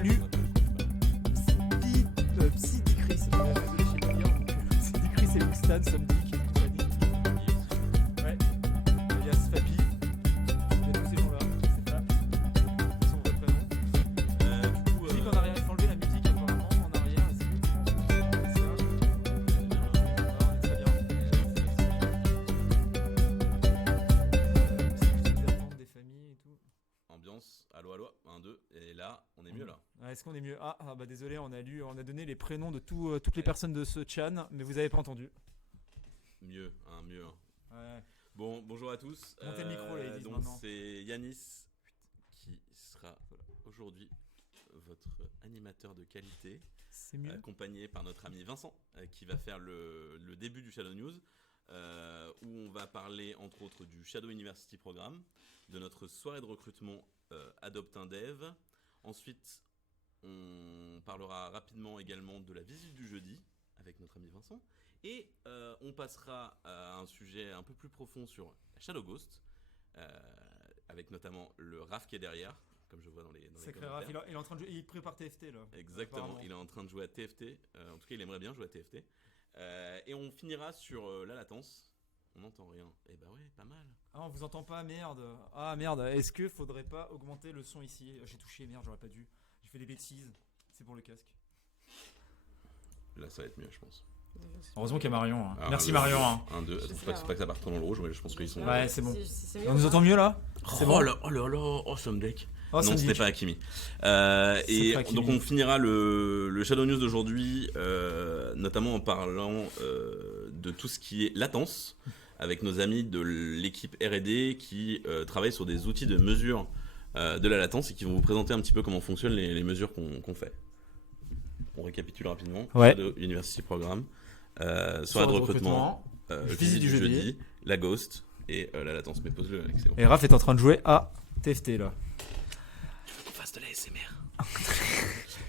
salue Psy Chris. Désolé, je sais pas dire. Psy Chris et Luxtan, Somdic et compagnie. Ouais. Alias Fabi. Il y a tous ces gens-là. C'est Fab. Son vrai prénom. Du coup, en arrière, il faut enlever la musique apparemment. En arrière, c'est ça. On est très bien. D'attente des familles et tout. Ambiance, allo, 1, 2, et là, on est mieux là. Est-ce qu'on est mieux? Bah désolé, on a donné les prénoms de toutes les personnes de ce chan, mais vous avez pas entendu. Mieux. Ouais. Bon, bonjour à tous. Montez le micro, là, ils disent donc maintenant. c'est Yanis qui sera aujourd'hui votre animateur de qualité, C'est mieux. accompagné par notre ami Vincent, qui va faire le début du Shadow News, où on va parler entre autres du Shadow University Programme, de notre soirée de recrutement Adopte un Dev. Ensuite, on parlera rapidement également de la visite du jeudi avec notre ami Vincent. Et on passera à un sujet un peu plus profond sur Shadow Ghost, avec notamment le Raph qui est derrière, comme je vois dans les Sacré Raph, commentaires. il est en train de jouer, il prépare TFT là. Exactement, Apparemment. il est en train de jouer à TFT. En tout cas, il aimerait bien jouer à TFT. Et on finira sur la latence. On n'entend rien. Eh bah ouais, pas mal. On vous entend pas, merde. Merde, est-ce que faudrait pas augmenter le son ici? J'ai touché, merde, j'aurais pas dû. J'ai fait des bêtises. C'est pour le casque. Là, ça va être mieux, je pense. Heureusement qu'il y a Marion. Hein. Alors, Merci un, Marion. deux, Hein. Un, deux. Attends, c'est pas que ça parte trop dans le rouge, mais je pense qu'ils sont. Ouais, c'est bon. C'est On nous entend mieux là? C'est bon. Oh là là, oh Somdeck. Oh, Non, Somdic. c'était pas Hakimi. C'est Et pas Hakimi. donc on finira le Shadow News d'aujourd'hui, notamment en parlant de tout ce qui est latence, avec nos amis de l'équipe R&D qui travaillent sur des outils de mesure de la latence et qui vont vous présenter un petit peu comment fonctionnent les mesures qu'on fait. On récapitule rapidement. Ouais. Shadow University Programme, soirée de recrutement, visite du jeudi, la Ghost et la latence. Mais pose-le, Alex, c'est bon. Et Raph est en train de jouer à TFT là. On fasse de la SMR.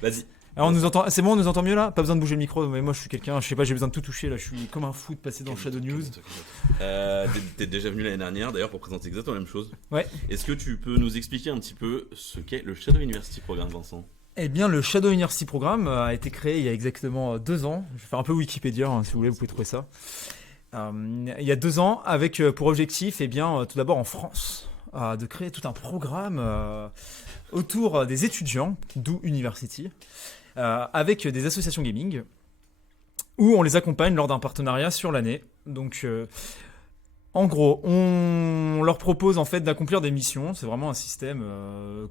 Vas-y. Alors on nous entend, c'est bon, on nous entend mieux là? Pas besoin de bouger le micro, mais moi je suis quelqu'un, je sais pas, j'ai besoin de tout toucher là, je suis comme un fou de passer dans Shadow News. T'es déjà venu l'année dernière d'ailleurs pour présenter exactement la même chose. Ouais. Est-ce que tu peux nous expliquer un petit peu ce qu'est le Shadow University Programme, Vincent? Eh bien, le Shadow University Programme a été créé il y a exactement 2 ans. Je vais faire un peu Wikipédia, hein, si vous voulez, vous pouvez trouver ça. Il y a 2 ans, avec pour objectif, eh bien, tout d'abord en France, de créer tout un programme autour des étudiants, d'où University, avec des associations gaming, où on les accompagne lors d'un partenariat sur l'année. Donc, en gros, on leur propose en fait d'accomplir des missions. C'est vraiment un système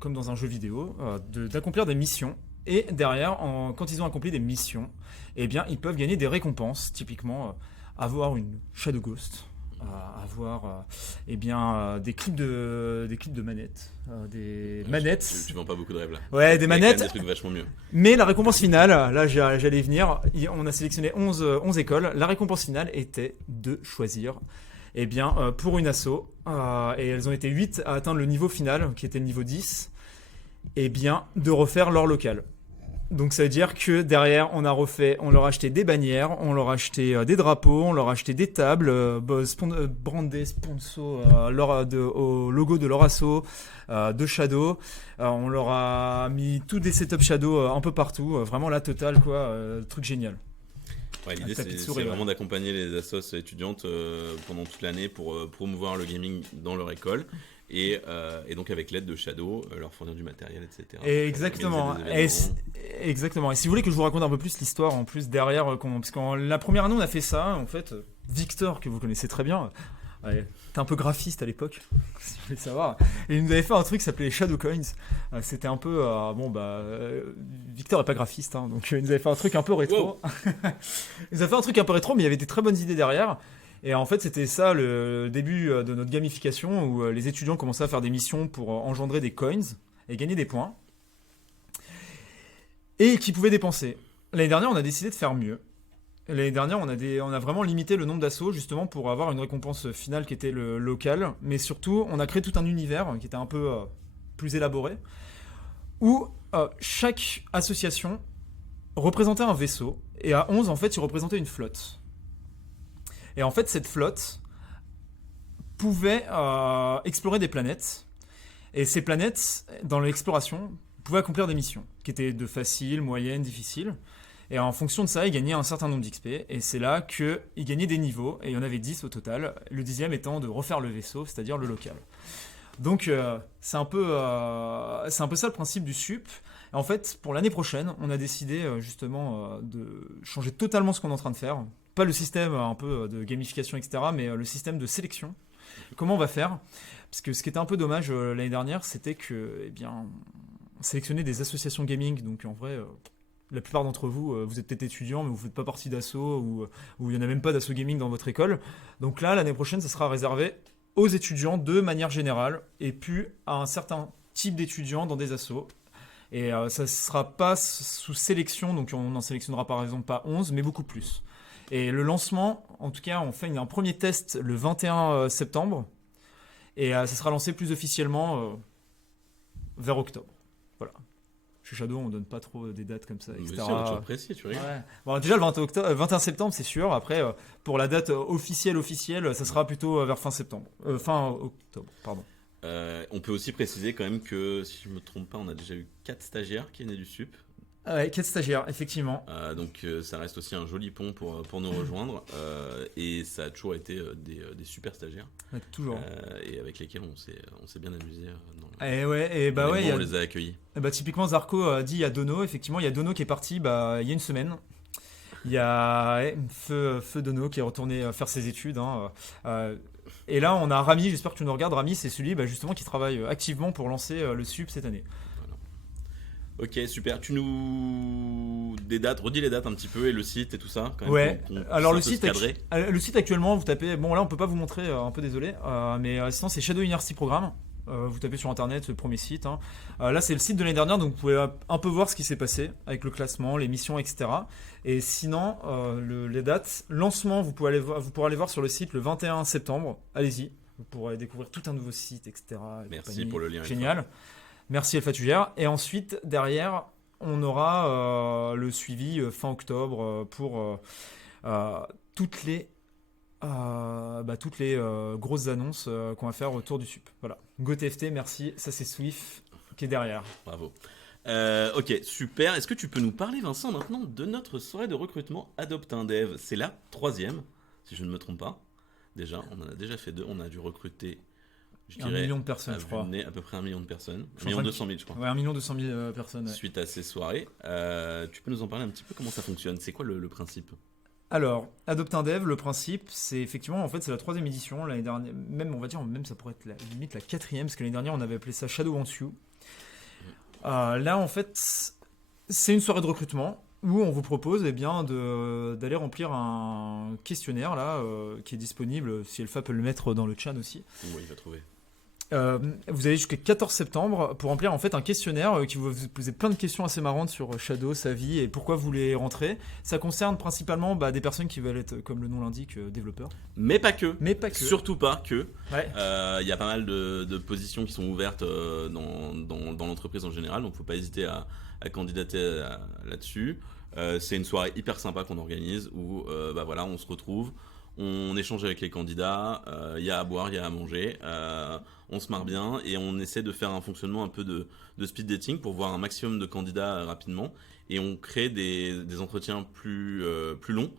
comme dans un jeu vidéo, d'accomplir des missions. Et derrière, quand ils ont accompli des missions, eh bien, ils peuvent gagner des récompenses. Typiquement, avoir une Shadow Ghost, avoir eh bien, des clips de manettes, des manettes. Tu vends pas beaucoup de rêves là. Ouais, des Il y a quand même manettes. des trucs vachement mieux. Mais la récompense finale, là j'allais y venir, on a sélectionné 11 écoles. La récompense finale était de choisir eh bien, pour une asso, et elles ont été 8 à atteindre le niveau final, qui était le niveau 10, eh bien, de refaire leur local. Donc ça veut dire que derrière, on leur a acheté des bannières, on leur a acheté des drapeaux, on leur a acheté des tables brandées, sponsor au logo de leur asso, de Shadow. On leur a mis tous des setups Shadow un peu partout, vraiment la totale, quoi, truc génial. Ouais, l'idée tapis de c'est souris, vraiment d'accompagner les assos étudiantes pendant toute l'année pour promouvoir le gaming dans leur école. Et donc avec l'aide de Shadow, leur fournir du matériel, etc. Exactement. Exactement. Et si vous voulez que je vous raconte un peu plus l'histoire, en plus derrière, parce que la première année on a fait ça, en fait, Victor que vous connaissez très bien, t'es un peu graphiste à l'époque, si vous voulez savoir. Et il nous avait fait un truc qui s'appelait Shadow Coins. C'était un peu, Victor est pas graphiste, hein, donc il nous avait fait un truc un peu rétro. Wow. Il nous a fait un truc un peu rétro, mais il y avait des très bonnes idées derrière. Et en fait, c'était ça le début de notre gamification où les étudiants commençaient à faire des missions pour engendrer des coins et gagner des points. Et qu'ils pouvaient dépenser. L'année dernière, on a décidé de faire mieux. L'année dernière, on a vraiment limité le nombre d'assauts justement pour avoir une récompense finale qui était le local. Mais surtout, on a créé tout un univers qui était un peu plus élaboré où chaque association représentait un vaisseau. Et à 11, en fait, ils représentaient une flotte. Et en fait, cette flotte pouvait explorer des planètes. Et ces planètes, dans l'exploration, pouvait accomplir des missions qui étaient de facile, moyenne, difficile. Et en fonction de ça, il gagnait un certain nombre d'XP. Et c'est là qu'il gagnait des niveaux. Et il y en avait 10 au total. Le 10e étant de refaire le vaisseau, c'est-à-dire le local. Donc c'est un peu ça le principe du sup. Et en fait, pour l'année prochaine, on a décidé justement de changer totalement ce qu'on est en train de faire. Pas le système un peu de gamification, etc., mais le système de sélection. Comment on va faire? Parce que ce qui était un peu dommage l'année dernière, c'était que, eh bien, on sélectionnait des associations gaming. Donc en vrai, la plupart d'entre vous, vous êtes peut-être étudiants, mais vous ne faites pas partie d'asso ou il n'y en a même pas d'asso gaming dans votre école. Donc là, l'année prochaine, ça sera réservé aux étudiants de manière générale et puis à un certain type d'étudiants dans des assos. Et ça ne sera pas sous sélection, donc on n'en sélectionnera par exemple pas 11, mais beaucoup plus. Et le lancement, en tout cas, on fait un premier test le 21 septembre. Et ça sera lancé plus officiellement vers octobre. Voilà. Chez Shadow, on donne pas trop des dates comme ça, etc. Mais si, on est toujours précis, tu rigoles. Ouais. Bon, déjà, le 21 septembre, c'est sûr. Après, pour la date officielle, ça sera plutôt vers fin septembre. Fin octobre, pardon. On peut aussi préciser quand même que, si je ne me trompe pas, on a déjà eu 4 stagiaires qui venaient du SUP. Ouais, 4 stagiaires, effectivement. Donc ça reste aussi un joli pont pour nous rejoindre. Et ça a toujours été des super stagiaires. Ouais, toujours. Et avec lesquels on s'est bien amusé. Et ouais, et bah ouais, on les a accueillis. Et bah, typiquement, Zarco dit il y a Dono. Effectivement, il y a Dono qui est parti il y a une semaine. Il y a Feu Dono qui est retourné faire ses études. Hein. Et là, on a Rami, j'espère que tu nous regardes. Rami, c'est celui justement qui travaille activement pour lancer le SUP cette année. Ok, super. Tu nous redis les dates un petit peu et le site et tout ça. Quand même, ouais. Alors le site actuellement, vous tapez. Bon là, on peut pas vous montrer, un peu désolé, mais sinon c'est Shadow University Programme. Vous tapez sur internet, le premier site. Hein. Là, c'est le site de l'année dernière, donc vous pouvez un peu voir ce qui s'est passé avec le classement, les missions, etc. Et sinon, les dates, lancement, vous pourrez aller voir sur le site le 21 septembre. Allez-y, vous pourrez découvrir tout un nouveau site, etc. Merci pour le lien. Génial. Merci Alpha Tugère. Et ensuite, derrière, on aura le suivi fin octobre pour toutes les grosses annonces qu'on va faire autour du SUP. Voilà. GoTFT, merci. Ça, c'est Swift qui est derrière. Bravo. Ok, super. Est-ce que tu peux nous parler, Vincent, maintenant de notre soirée de recrutement Adopte un Dev? C'est la 3e, si je ne me trompe pas. Déjà, on en a déjà fait 2. On a dû recruter... Je dirais 1 million de personnes, je crois. À peu près 1 million de personnes. 1 200 000, je crois. Ouais, 1 200 000 personnes. Ouais. Suite à ces soirées. Tu peux nous en parler un petit peu? Comment ça fonctionne? C'est quoi le principe? Alors, Adopte un Dev, le principe, c'est effectivement, en fait, c'est la 3e édition. L'année dernière, même, on va dire, même ça pourrait être limite la 4e, parce que l'année dernière, on avait appelé ça Shadow Wants You. Là, en fait, c'est une soirée de recrutement où on vous propose d'aller remplir un questionnaire là, qui est disponible, si Elfa peut le mettre dans le chat aussi. Oui, il va trouver. Vous avez jusqu'à 14 septembre pour remplir en fait un questionnaire qui vous poser plein de questions assez marrantes sur Shadow, sa vie et pourquoi vous voulez rentrer. Ça concerne principalement des personnes qui veulent être, comme le nom l'indique, développeurs. Mais pas que. Surtout pas que. Ouais. Y a pas mal de positions qui sont ouvertes dans l'entreprise en général, donc faut pas hésiter à candidater là-dessus. C'est une soirée hyper sympa qu'on organise où voilà, on se retrouve. On échange avec les candidats, il y a à boire, il y a à manger, on se marre bien et on essaie de faire un fonctionnement un peu de speed dating pour voir un maximum de candidats rapidement et on crée des entretiens plus longs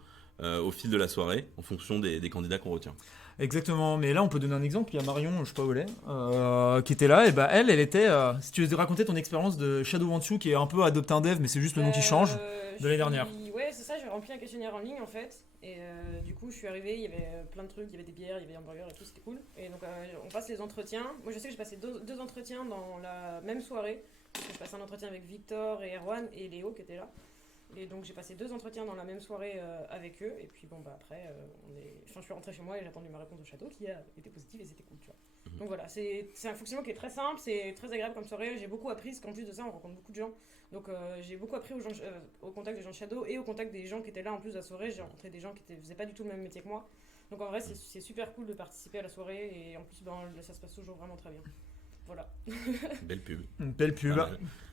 au fil de la soirée en fonction des candidats qu'on retient. Exactement, mais là on peut donner un exemple, il y a Marion, je sais pas où elle est, qui était là, et elle était, si tu veux raconter ton expérience de Shadow Wants You qui est un peu Adopte un Dev mais c'est juste le nom qui change, de l'année dernière. Ouais, c'est ça, j'ai rempli un questionnaire en ligne en fait. Et du coup, je suis arrivée, il y avait plein de trucs, il y avait des bières, il y avait des hamburgers et tout, c'était cool. Et donc, on passe les entretiens. Moi, je sais que j'ai passé deux entretiens dans la même soirée. Je passais un entretien avec Victor et Erwan et Léo qui étaient là. Et donc, j'ai passé 2 entretiens dans la même soirée avec eux. Et puis, après, je suis rentrée chez moi et j'ai attendu ma réponse au château qui a été positive et c'était cool, tu vois. Donc voilà, c'est un fonctionnement qui est très simple, c'est très agréable comme soirée. J'ai beaucoup appris, parce qu'en plus de ça, on rencontre beaucoup de gens. Donc j'ai beaucoup appris au contact des gens de Shadow et au contact des gens qui étaient là en plus de la soirée. J'ai rencontré des gens qui faisaient pas du tout le même métier que moi. Donc en vrai, c'est super cool de participer à la soirée et en plus, ça se passe toujours vraiment très bien. Voilà. Belle pub. Belle pub.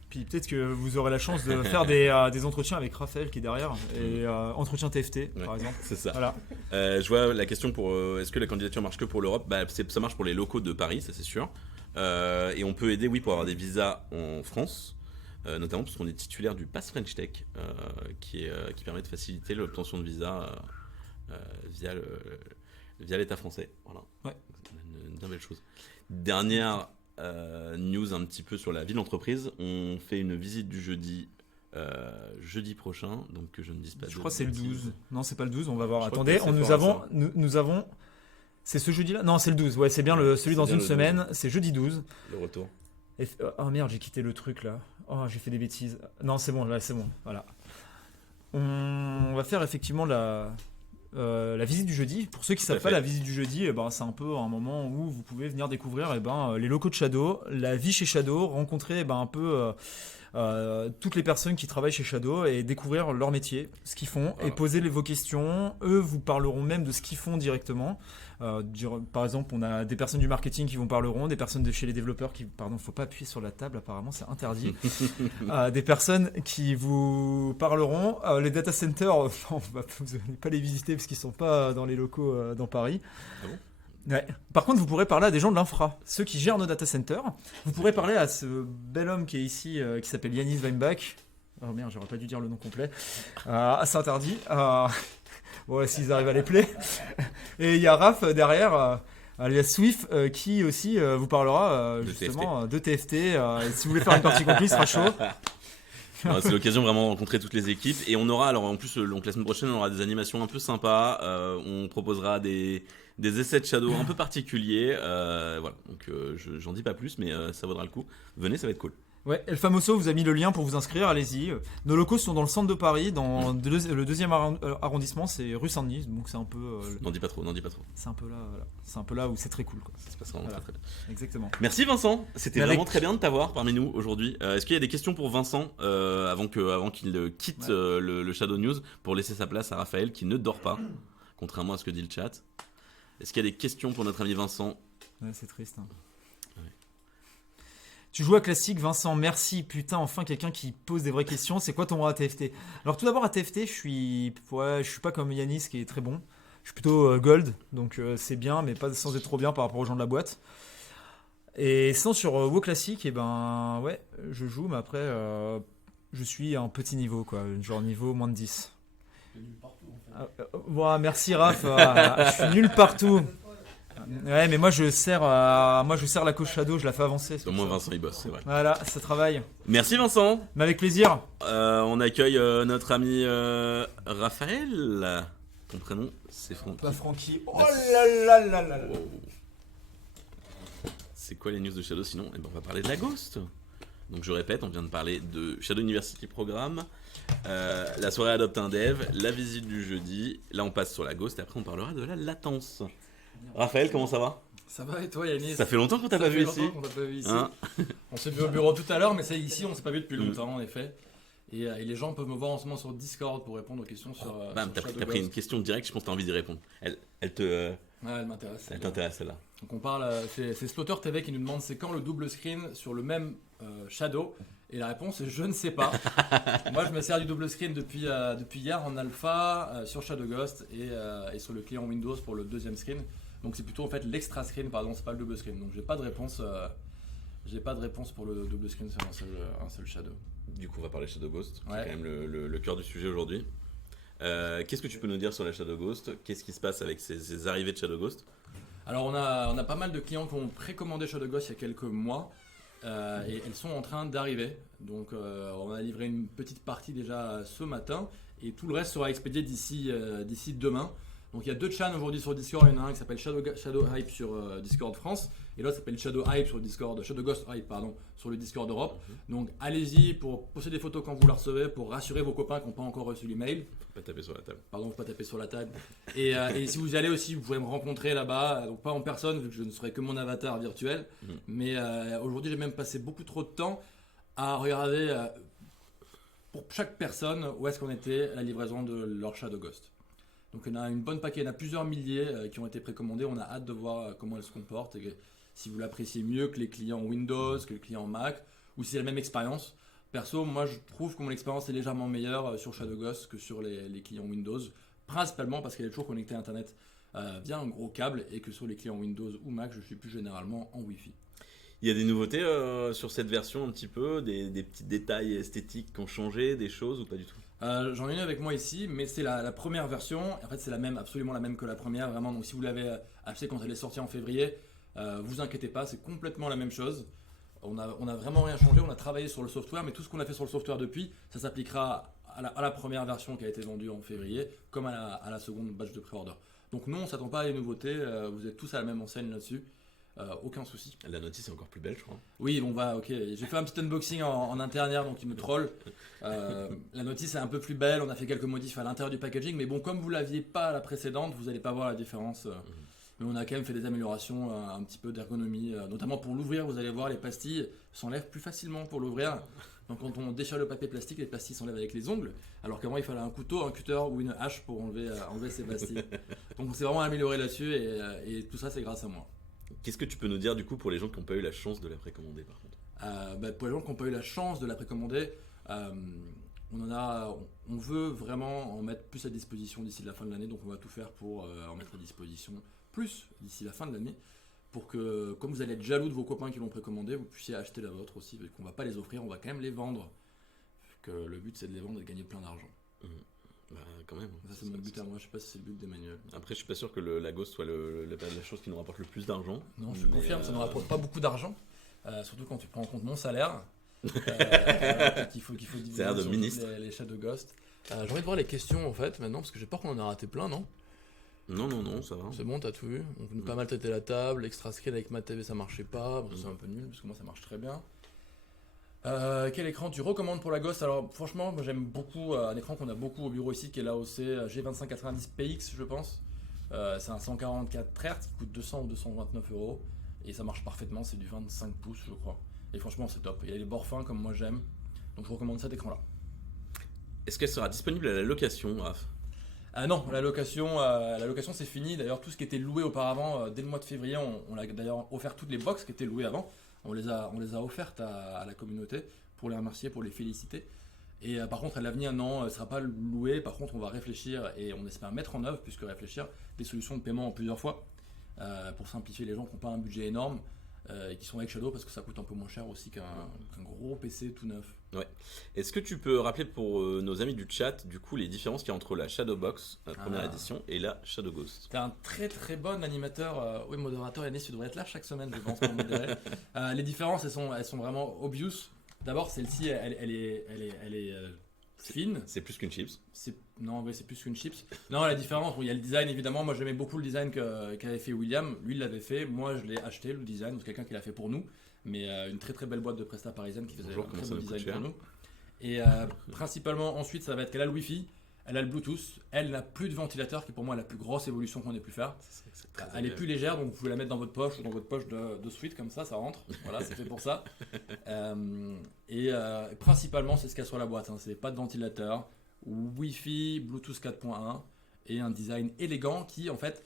Puis peut-être que vous aurez la chance de faire des entretiens avec Raphaël qui est derrière et entretien TFT par exemple. C'est ça. Voilà. Je vois la question pour est-ce que la candidature marche que pour l'Europe? Ça marche pour les locaux de Paris, ça c'est sûr. Et on peut aider, oui, pour avoir des visas en France. notamment parce qu'on est titulaire du Pass French Tech, qui permet de faciliter l'obtention de visa via l'État français. Voilà. Ouais. Une bien belle chose. Dernière news un petit peu sur la vie d'entreprise. On fait une visite du jeudi prochain, donc que je ne dise pas. Je crois que c'est le 12. Non, c'est pas le 12, on va voir. Je crois Attendez, que c'est nous fort, avons, ça. nous avons. C'est ce jeudi-là? Non, c'est le 12. Ouais, c'est bien celui C'est dans bien une le semaine. C'est jeudi 12. Le retour. Oh merde, j'ai quitté le truc là. Oh, j'ai fait des bêtises. Non, c'est bon, là, c'est bon. Voilà. On va faire effectivement la visite du jeudi. Pour ceux qui Tout à savent pas, fait. la visite du jeudi, c'est un peu un moment où vous pouvez venir découvrir les locaux de Shadow, la vie chez Shadow, rencontrer un peu toutes les personnes qui travaillent chez Shadow et découvrir leur métier, ce qu'ils font, et Voilà. poser vos questions. Eux vous parleront même de ce qu'ils font directement. Par exemple, on a des personnes du marketing qui vous parleront, des personnes de chez les développeurs qui... Pardon, faut pas appuyer sur la table, apparemment, c'est interdit. Des personnes qui vous parleront. Les data centers, vous n'allez pas les visiter parce qu'ils sont pas dans les locaux dans Paris. Ah bon? Ouais. Par contre, vous pourrez parler à des gens de l'infra, ceux qui gèrent nos data centers. Vous pourrez parler à ce bel homme qui est ici, qui s'appelle Yanis Weinbach. Oh merde, j'aurais pas dû dire le nom complet. C'est interdit. Bon, s'ils arrivent à les plaire. Et il y a Raph derrière, alias Swift, qui aussi vous parlera justement de TFT. Et si vous voulez faire une partie complète, il sera chaud. Non, c'est l'occasion vraiment de rencontrer toutes les équipes. Et on aura, alors en plus, donc la semaine prochaine, on aura des animations un peu sympas. On proposera des essais de Shadow un peu particuliers. Voilà, donc j'en dis pas plus, mais ça vaudra le coup. Venez, ça va être cool. Ouais, El Famoso vous a mis le lien pour vous inscrire, allez-y. Nos locaux sont dans le centre de Paris, dans le deuxième arrondissement, c'est rue Saint-Denis, donc c'est un peu. N'en dis pas trop, n'en dis pas trop. C'est un peu là, voilà. C'est un peu là où c'est très cool, quoi. Ça se passe vraiment Voilà. très très bien. Exactement. Merci Vincent, c'était Mais vraiment avec- très bien de t'avoir parmi nous aujourd'hui. Est-ce qu'il y a des questions pour Vincent avant qu'il quitte le Shadow News pour laisser sa place à Raphaël qui ne dort pas, contrairement à ce que dit le chat. Est-ce qu'il y a des questions pour notre ami Vincent? Ouais, c'est triste. Hein. Ouais. Tu joues à classique, Vincent, merci. Putain, enfin quelqu'un qui pose des vraies questions. C'est quoi ton rôle à TFT? Alors tout d'abord à TFT, je suis pas comme Yanis qui est très bon. Je suis plutôt gold, donc c'est bien, mais pas sans être trop bien par rapport aux gens de la boîte. Et sinon sur WoW classique, ouais, je joue, mais après je suis à un petit niveau, quoi, genre niveau moins de 10. Ouais, merci Raph, je suis nul partout. Ouais, mais moi je sers la coach Shadow, je la fais avancer. Au moins Vincent il bosse, c'est vrai. Voilà, ça travaille. Merci Vincent. Mais avec plaisir. On accueille notre ami Raphaël. Ton prénom c'est Francky. Pas Francky. Oh là là là là là. Wow. C'est quoi les news de Shadow sinon? On va parler de la Ghost. Donc je répète, on vient de parler de Shadow University Programme, la soirée Adopt un Dev, la visite du jeudi. Là on passe sur la Ghost et après on parlera de la latence. Raphaël, comment ça va? Ça va et toi Yanis? Ça fait longtemps qu'on t'a pas vu ici. On t'a pas vu ici. Hein? On s'est vu au bureau tout à l'heure, mais c'est ici on s'est pas vu depuis longtemps en effet. Et les gens peuvent me voir en ce moment sur Discord pour répondre aux questions sur. Bam, sur t'as Shadow pris une Ghost. question directe, je pense que t'as envie d'y répondre. Elle Ouais, elle m'intéresse. t'intéresse celle-là. Donc on parle, c'est Slaughter TV qui nous demande c'est quand le double screen sur le même Shadow. Et la réponse est je ne sais pas. Moi je me sers du double screen depuis hier en alpha sur Shadow Ghost et sur le client Windows pour le deuxième screen. Donc c'est plutôt en fait l'extra screen, pardon, c'est pas le double screen. Donc j'ai pas de réponse pour le double screen sur un seul Shadow. Du coup, on va parler Shadow Ghost, qui Ouais. est quand même le cœur du sujet aujourd'hui. Qu'est-ce que tu peux nous dire sur la Shadow Ghost? Qu'est-ce qui se passe avec ces arrivées de Shadow Ghost? Alors on a pas mal de clients qui ont précommandé Shadow Ghost il y a quelques mois et elles sont en train d'arriver. Donc on a livré une petite partie déjà ce matin et tout le reste sera expédié d'ici demain. Donc il y a 2 chans aujourd'hui sur Discord, il y en a un qui s'appelle Shadow Hype sur Discord France et l'autre s'appelle Shadow Hype sur le Discord, Shadow Ghost Hype pardon, sur le Discord Europe. Donc allez-y pour poster des photos quand vous la recevez, pour rassurer vos copains qui n'ont pas encore reçu l'email. Faut pas taper sur la table. Pardon, faut pas taper sur la table. Et si vous y allez aussi, vous pourrez me rencontrer là-bas, donc pas en personne vu que je ne serai que mon avatar virtuel. Mais aujourd'hui j'ai même passé beaucoup trop de temps à regarder pour chaque personne où est-ce qu'on était à la livraison de leur Shadow Ghost. Donc il y en a une bonne paquet, il y en a plusieurs milliers qui ont été précommandés. On a hâte de voir comment elles se comportent et si vous l'appréciez mieux que les clients Windows, que les clients Mac, ou si c'est la même expérience. Perso, moi je trouve que mon expérience est légèrement meilleure sur Shadow Ghost que sur les clients Windows, principalement parce qu'elle est toujours connectée à Internet via un gros câble et que sur les clients Windows ou Mac, je suis plus généralement en Wi-Fi. Il y a des nouveautés sur cette version un petit peu, des petits détails esthétiques qui ont changé, des choses ou pas du tout? J'en ai une avec moi ici, mais c'est la première version. En fait, c'est la même, absolument la même que la première, vraiment. Donc, si vous l'avez acheté quand elle est sortie en février, vous inquiétez pas, c'est complètement la même chose. On a vraiment rien changé. On a travaillé sur le software, mais tout ce qu'on a fait sur le software depuis, ça s'appliquera à la première version qui a été vendue en février, comme à la seconde batch de pré-order. Donc, non, on s'attend pas à des nouveautés. Vous êtes tous à la même enseigne là-dessus. Aucun souci. La notice est encore plus belle, je crois. Oui, bon bah ok. J'ai fait un petit unboxing en interne hier, donc il me troll. La notice est un peu plus belle. On a fait quelques modifs à l'intérieur du packaging, mais bon, comme vous l'aviez pas à la précédente, vous n'allez pas voir la différence. Mais on a quand même fait des améliorations, un petit peu d'ergonomie, notamment pour l'ouvrir. Vous allez voir, les pastilles s'enlèvent plus facilement pour l'ouvrir. Donc quand on déchire le papier plastique, les pastilles s'enlèvent avec les ongles, alors qu'avant il fallait un couteau, un cutter ou une hache pour enlever ces pastilles. Donc on s'est vraiment amélioré là-dessus et tout ça c'est grâce à moi. Qu'est-ce que tu peux nous dire du coup pour les gens qui n'ont pas eu la chance de la précommander par contre? Pour les gens qui n'ont pas eu la chance de la précommander, on veut vraiment en mettre plus à disposition d'ici la fin de l'année, donc on va tout faire pour en mettre à disposition plus d'ici la fin de l'année, pour que, comme vous allez être jaloux de vos copains qui l'ont précommandé, vous puissiez acheter la vôtre aussi, vu qu'on va pas les offrir, on va quand même les vendre, vu que le but c'est de les vendre et de gagner plein d'argent. Bah, quand même. Ça c'est mon but à moi, je sais pas si c'est le but d'Emmanuel. Après, je suis pas sûr que la Ghost soit la chose qui nous rapporte le plus d'argent. Non, je te confirme, ça ne rapporte pas beaucoup d'argent, surtout quand tu prends en compte mon salaire. qu'il faut diviser salaire de sur ministre. Les Shadow Ghost. J'ai envie de voir les questions en fait maintenant, parce que j'ai peur qu'on en a raté plein, non? Non, ça va. C'est bon, t'as tout vu. On nous pas mal têté la table, l'extra screen avec ma TV ça marchait pas, bon, c'est un peu nul parce que moi ça marche très bien. Quel écran tu recommandes pour la Ghost? Alors franchement, moi j'aime beaucoup un écran qu'on a beaucoup au bureau ici qui est l'AOC G2590PX je pense. C'est un 144 Hz qui coûte 200 ou 229 euros et ça marche parfaitement, c'est du 25 pouces je crois. Et franchement c'est top, il y a les bords fins comme moi j'aime, donc je recommande cet écran là. Est-ce qu'elle sera disponible à la location, Raph? Non, la location c'est fini. D'ailleurs, tout ce qui était loué auparavant, dès le mois de février, on a d'ailleurs offert toutes les box qui étaient louées avant. On les a offertes à la communauté pour les remercier, pour les féliciter. Et par contre, à l'avenir, non, elle ne sera pas louée. Par contre, on va réfléchir et on espère mettre en œuvre, puisque réfléchir, des solutions de paiement en plusieurs fois pour simplifier les gens qui n'ont pas un budget énorme et qui sont avec Shadow parce que ça coûte un peu moins cher aussi qu'un gros PC tout neuf. Ouais. Est-ce que tu peux rappeler pour nos amis du chat, du coup, les différences qu'il y a entre la Shadowbox, la première édition, et la Shadow Ghost? T'es un très très bon animateur, oui modérateur Yanis, tu devrais être là chaque semaine je pense pour modérer. Les différences elles sont vraiment obvious. D'abord celle-ci elle est fine. C'est plus qu'une chips. Non, ouais, c'est plus qu'une chips. Non, la différence, bon, il y a le design évidemment. Moi j'aimais beaucoup le design qu'avait fait William. Lui il l'avait fait, moi je l'ai acheté le design, c'est quelqu'un qui l'a fait pour nous. Mais une très très belle boîte de Presta parisienne qui faisait un très beau design pour nous. Et principalement ensuite ça va être qu'elle a le Wi-Fi, elle a le Bluetooth, elle n'a plus de ventilateur qui est pour moi la plus grosse évolution qu'on ait pu faire. Elle est plus légère donc vous pouvez la mettre dans votre poche ou dans votre poche de suite comme ça rentre. Voilà, c'est fait pour ça. Principalement c'est ce qu'il y a sur la boîte, hein. C'est pas de ventilateur, Wi-Fi, Bluetooth 4.1 et un design élégant qui en fait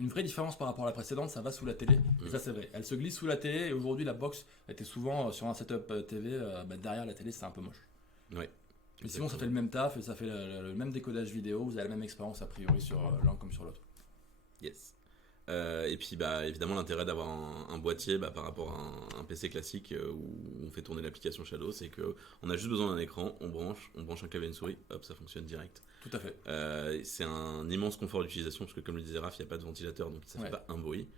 une vraie différence par rapport à la précédente, ça va sous la télé. Et ça c'est vrai, elle se glisse sous la télé et aujourd'hui la box était souvent sur un setup TV, derrière la télé c'est un peu moche. Ouais. Mais sinon ça fait le même taf et ça fait le même décodage vidéo, vous avez la même expérience a priori sur l'un comme sur l'autre. Yes. Et puis évidemment l'intérêt d'avoir un boîtier par rapport à un PC classique où on fait tourner l'application Shadow, c'est qu'on a juste besoin d'un écran, on branche un clavier et une souris, hop, ça fonctionne direct. Tout à fait. C'est un immense confort d'utilisation parce que comme le disait Raph, il n'y a pas de ventilateur donc ça ne fait pas un bruit.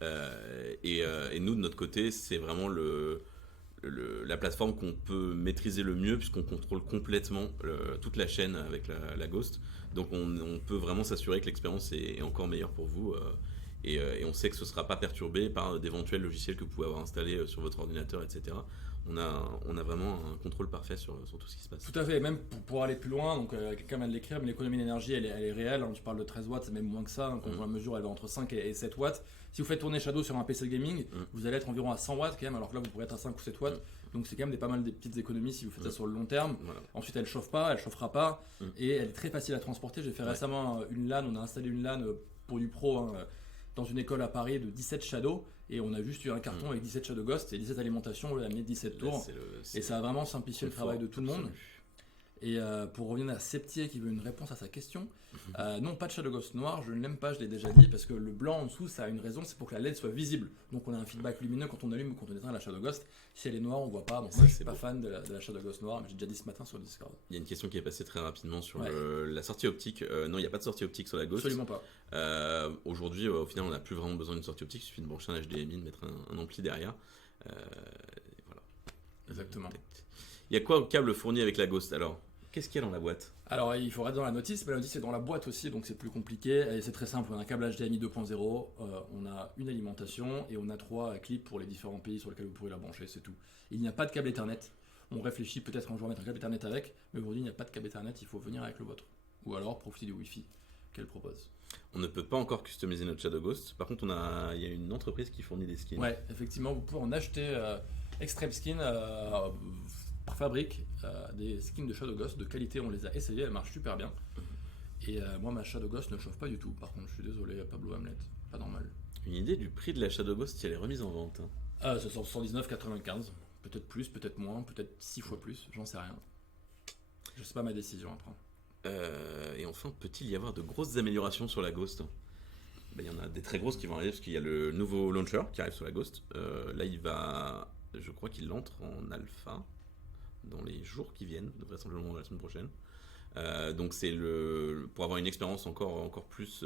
Et nous de notre côté, c'est vraiment la plateforme qu'on peut maîtriser le mieux puisqu'on contrôle complètement toute la chaîne avec la Ghost. Donc on peut vraiment s'assurer que l'expérience est encore meilleure pour vous. Et on sait que ce ne sera pas perturbé par d'éventuels logiciels que vous pouvez avoir installés sur votre ordinateur, etc. On a vraiment un contrôle parfait sur tout ce qui se passe. Tout à fait, même pour aller plus loin, donc quelqu'un vient de l'écrire, mais l'économie d'énergie elle est réelle, hein. Tu parles de 13 watts, c'est même moins que ça, hein. Quand on la mesure elle va entre 5 et 7 watts. Si vous faites tourner Shadow sur un PC gaming, vous allez être environ à 100 watts quand même, alors que là vous pourrez être à 5 ou 7 watts. Donc c'est quand même pas mal des petites économies si vous faites ça sur le long terme. Voilà. Ensuite elle chauffe pas, elle chauffera pas, et elle est très facile à transporter. J'ai fait récemment une LAN, on a installé une LAN pour du pro, hein, dans une école à Paris de 17 Shadow, et on a juste eu un carton avec 17 Shadow Ghost et 17 alimentations, on a mis 17 tours, et ça a vraiment simplifié le travail de tout le monde. Et pour revenir à Septier qui veut une réponse à sa question, non, pas de Shadow Ghost noir, je ne l'aime pas, je l'ai déjà dit, parce que le blanc en dessous, ça a une raison, c'est pour que la LED soit visible. Donc on a un feedback lumineux quand on allume ou quand on éteint la Shadow Ghost. Si elle est noire, on voit pas. Donc Ça, moi, je suis c'est pas beau. fan de la Shadow Ghost noire, mais j'ai déjà dit ce matin sur le Discord. Il y a une question qui est passée très rapidement sur Ouais. la sortie optique. Non, il n'y a pas de sortie optique sur la Ghost. Absolument pas. Aujourd'hui, au final, on n'a plus vraiment besoin d'une sortie optique. Il suffit de brancher un HDMI, de mettre un ampli derrière. Et voilà. Exactement. Il y a quoi au câble fourni avec la Ghost alors? Qu'est-ce qu'il y a dans la boîte? Alors il faudra être dans la notice, mais la notice est dans la boîte aussi, donc c'est plus compliqué. Et c'est très simple, on a un câble HDMI 2.0, on a une alimentation et on a 3 clips pour les différents pays sur lesquels vous pourrez la brancher, c'est tout. Il n'y a pas de câble Ethernet. On réfléchit peut-être un jour à mettre un câble Ethernet avec, mais aujourd'hui il n'y a pas de câble Ethernet, il faut venir avec le vôtre. Ou alors profiter du Wi-Fi qu'elle propose. On ne peut pas encore customiser notre Shadow Ghost. Par contre, il y a une entreprise qui fournit des skins. Ouais, effectivement, vous pouvez en acheter. Extreme Skin fabrique des skins de Shadow Ghost de qualité, on les a essayés, elles marchent super bien. Et moi, ma Shadow Ghost ne chauffe pas du tout. Par contre, je suis désolé, Pablo Hamlet, pas normal. Une idée du prix de la Shadow Ghost si elle est remise en vente? C'est 119,95. Peut-être plus, peut-être moins, peut-être 6 fois plus, j'en sais rien. Je sais pas ma décision après. Et enfin, peut-il y avoir de grosses améliorations sur la Ghost? Il y en a des très grosses qui vont arriver parce qu'il y a le nouveau launcher qui arrive sur la Ghost. Là, je crois qu'il entre en alpha dans les jours qui viennent, vraisemblablement la semaine prochaine. Donc c'est pour avoir une expérience encore plus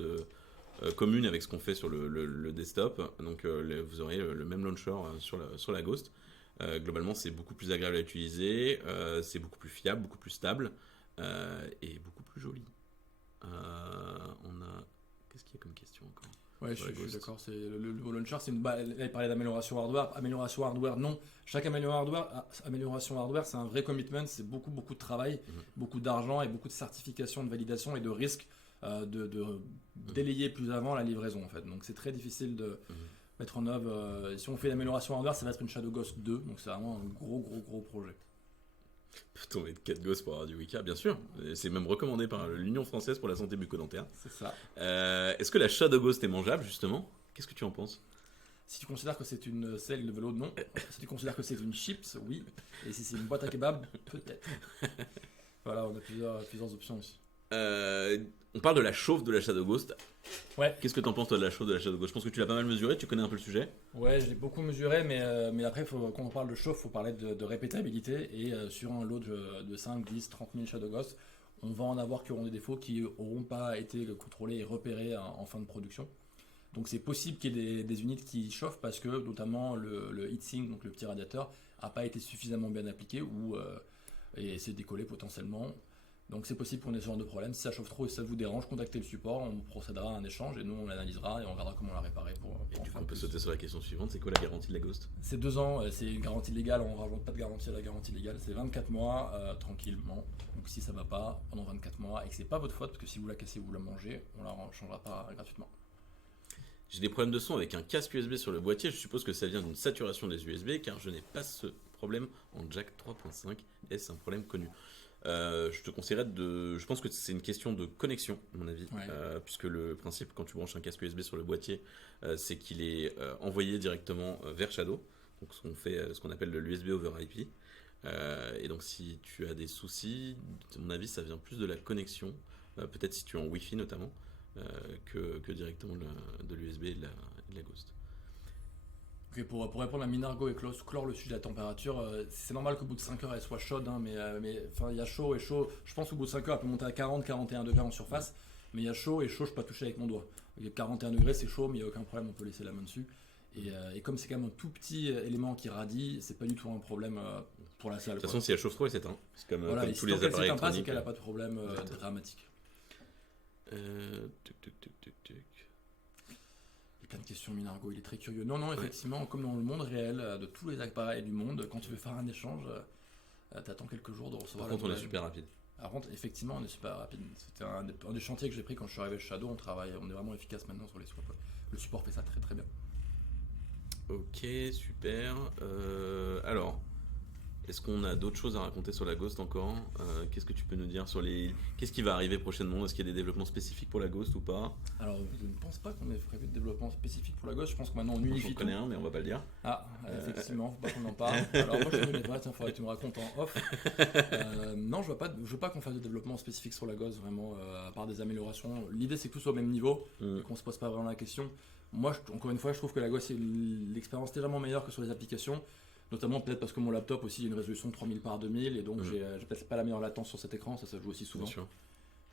commune avec ce qu'on fait sur le desktop. Donc vous aurez le même launcher sur la Ghost. Globalement, c'est beaucoup plus agréable à utiliser, c'est beaucoup plus fiable, beaucoup plus stable et beaucoup plus joli. Qu'est-ce qu'il y a comme question encore? Ouais, Sur je la suis Ghost. d'accord. C'est le nouveau launcher, c'est là, il parlait d'amélioration hardware. Amélioration hardware, non. Chaque amélioration hardware, c'est un vrai commitment. C'est beaucoup de travail, beaucoup d'argent et beaucoup de certification, de validation et de risque de délayer plus avant la livraison en fait. Donc c'est très difficile de mettre en œuvre. Si on fait l'amélioration hardware, ça va être une Shadow Ghost 2. Donc c'est vraiment un gros projet. Peut-on mettre 4 gosses pour avoir du Wicca? Bien sûr, c'est même recommandé par l'Union française pour la santé bucco-dentaire. C'est ça. Est-ce que la Shadow Ghost est mangeable justement? Qu'est-ce que tu en penses? Si tu considères que c'est une selle de vélo, non. Si tu considères que c'est une chips, oui. Et si c'est une boîte à kebab, peut-être. Voilà, on a plusieurs options aussi. On parle de la chauffe de la Shadow Ghost. Ouais. Qu'est-ce que t'en penses toi de la chauffe de la Shadow Ghost? Je pense que tu l'as pas mal mesuré, tu connais un peu le sujet. Ouais, je l'ai beaucoup mesuré, mais après, quand on parle de chauffe, il faut parler de répétabilité. Et sur un lot de 5, 10, 30 000 Shadow Ghost, on va en avoir qui auront des défauts qui n'auront pas été contrôlés et repérés en fin de production. Donc c'est possible qu'il y ait des unités qui chauffent parce que notamment le heatsink, donc le petit radiateur, n'a pas été suffisamment bien appliqué et s'est décollé potentiellement. Donc c'est possible qu'on ait ce genre de problème. Si ça chauffe trop et si ça vous dérange, contactez le support, on procédera à un échange et nous on l'analysera et on verra comment la réparer pour Et en du coup, faire on peut plus. sauter sur la question suivante, c'est quoi la garantie de la Ghost? C'est 2 ans, c'est une garantie légale, on ne rajoute pas de garantie à la garantie légale, c'est 24 mois tranquillement. Donc si ça va pas pendant 24 mois et que c'est pas votre faute, parce que si vous la cassez, vous la mangez, on la changera pas gratuitement. J'ai des problèmes de son avec un casque USB sur le boîtier, je suppose que ça vient d'une saturation des USB car je n'ai pas ce problème en jack 3.5. Est-ce un problème connu? Je te conseillerais je pense que c'est une question de connexion, à mon avis, Ouais. puisque le principe quand tu branches un casque USB sur le boîtier, c'est qu'il est envoyé directement vers Shadow, donc ce qu'on appelle de l'USB over IP. Et donc si tu as des soucis, à mon avis, ça vient plus de la connexion, peut-être si tu es en Wi-Fi notamment, que directement de l'USB et de la Ghost. Ok, pour répondre à Minargo et clore le sujet de la température, c'est normal qu'au bout de 5 heures elle soit chaude, hein, mais il y a chaud et chaud. Je pense qu'au bout de 5 heures elle peut monter à 40-41 degrés en surface, mais il y a chaud et chaud, je peux pas toucher avec mon doigt. 41 degrés c'est chaud, mais il n'y a aucun problème, on peut laisser la main dessus. Et comme c'est quand même un tout petit élément qui radie, c'est pas du tout un problème pour la salle. De toute façon, si elle chauffe trop, elle s'éteint. C'est comme, voilà, comme et tous si les tant qu'elle appareils s'éteint pas, c'est électroniques. qu'elle n'a pas de problème Exactement. dramatique. Tuc. Il y a plein de questions, Minargo, il est très curieux. Non, effectivement, comme dans le monde réel, de tous les appareils du monde, quand tu veux faire un échange, t'attends quelques jours de recevoir Par la contre, on est nouvelle. super rapide. Par contre, effectivement, on est super rapide. C'était un des chantiers que j'ai pris quand je suis arrivé chez Shadow. On est vraiment efficace maintenant sur les swaps. Ouais. Le support fait ça très très bien. Ok, super. Alors, Est-ce qu'on a d'autres choses à raconter sur la Ghost encore? Qu'est-ce que tu peux nous dire sur les... Qu'est-ce qui va arriver prochainement? Est-ce qu'il y a des développements spécifiques pour la Ghost ou pas? Alors, je ne pense pas qu'on ait prévu de développement spécifique pour la Ghost. Je pense que maintenant on unifie J'en tout. connais un, mais on va pas le dire. Ah, effectivement, faut pas qu'on en parle. Alors moi je connais pas, tiens, faudrait que tu me racontes en off. Non, je veux pas qu'on fasse de développement spécifique sur la Ghost, vraiment, à part des améliorations. L'idée c'est que tout soit au même niveau, et qu'on se pose pas vraiment la question. Moi, encore une fois, je trouve que la Ghost c'est l'expérience légèrement meilleure que sur les applications. Notamment peut-être parce que mon laptop aussi a une résolution de 3000 par 2000 et donc j'ai peut-être pas la meilleure latence sur cet écran, ça joue aussi souvent. Bien sûr.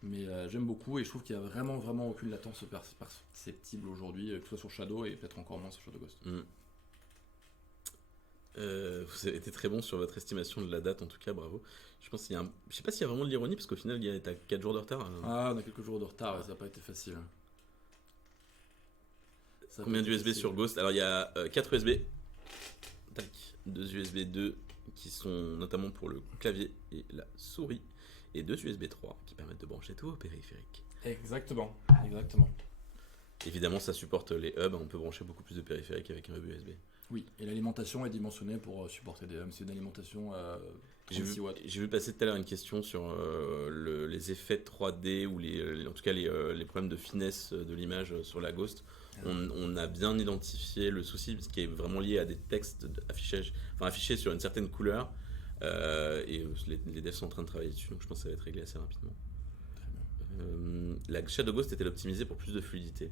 Mais j'aime beaucoup et je trouve qu'il y a vraiment aucune latence perceptible aujourd'hui, que ce soit sur Shadow et peut-être encore moins sur Shadow Ghost. Vous avez été très bon sur votre estimation de la date, en tout cas, bravo. Je pense qu'il y a je sais pas s'il y a vraiment de l'ironie, parce qu'au final, t'as 4 jours de retard. Ah, on a quelques jours de retard, ça n'a pas été facile. Combien d'USB sur Ghost? Alors, il y a 4 USB. Tac. 2 USB 2 qui sont notamment pour le clavier et la souris. Et 2 USB 3 qui permettent de brancher tout au périphérique. Exactement. Évidemment, ça supporte les hubs. On peut brancher beaucoup plus de périphériques avec un hub USB. Oui, et l'alimentation est dimensionnée pour supporter des hubs. C'est une alimentation 36 watts. J'ai vu passer tout à l'heure une question sur les effets 3D ou en tout cas les problèmes de finesse de l'image sur la Ghost. On a bien identifié le souci, ce qui est vraiment lié à des textes affichés sur une certaine couleur. Et les devs sont en train de travailler dessus, donc je pense que ça va être réglé assez rapidement. Très bien. La Shadow Ghost est-elle optimisée pour plus de fluidité?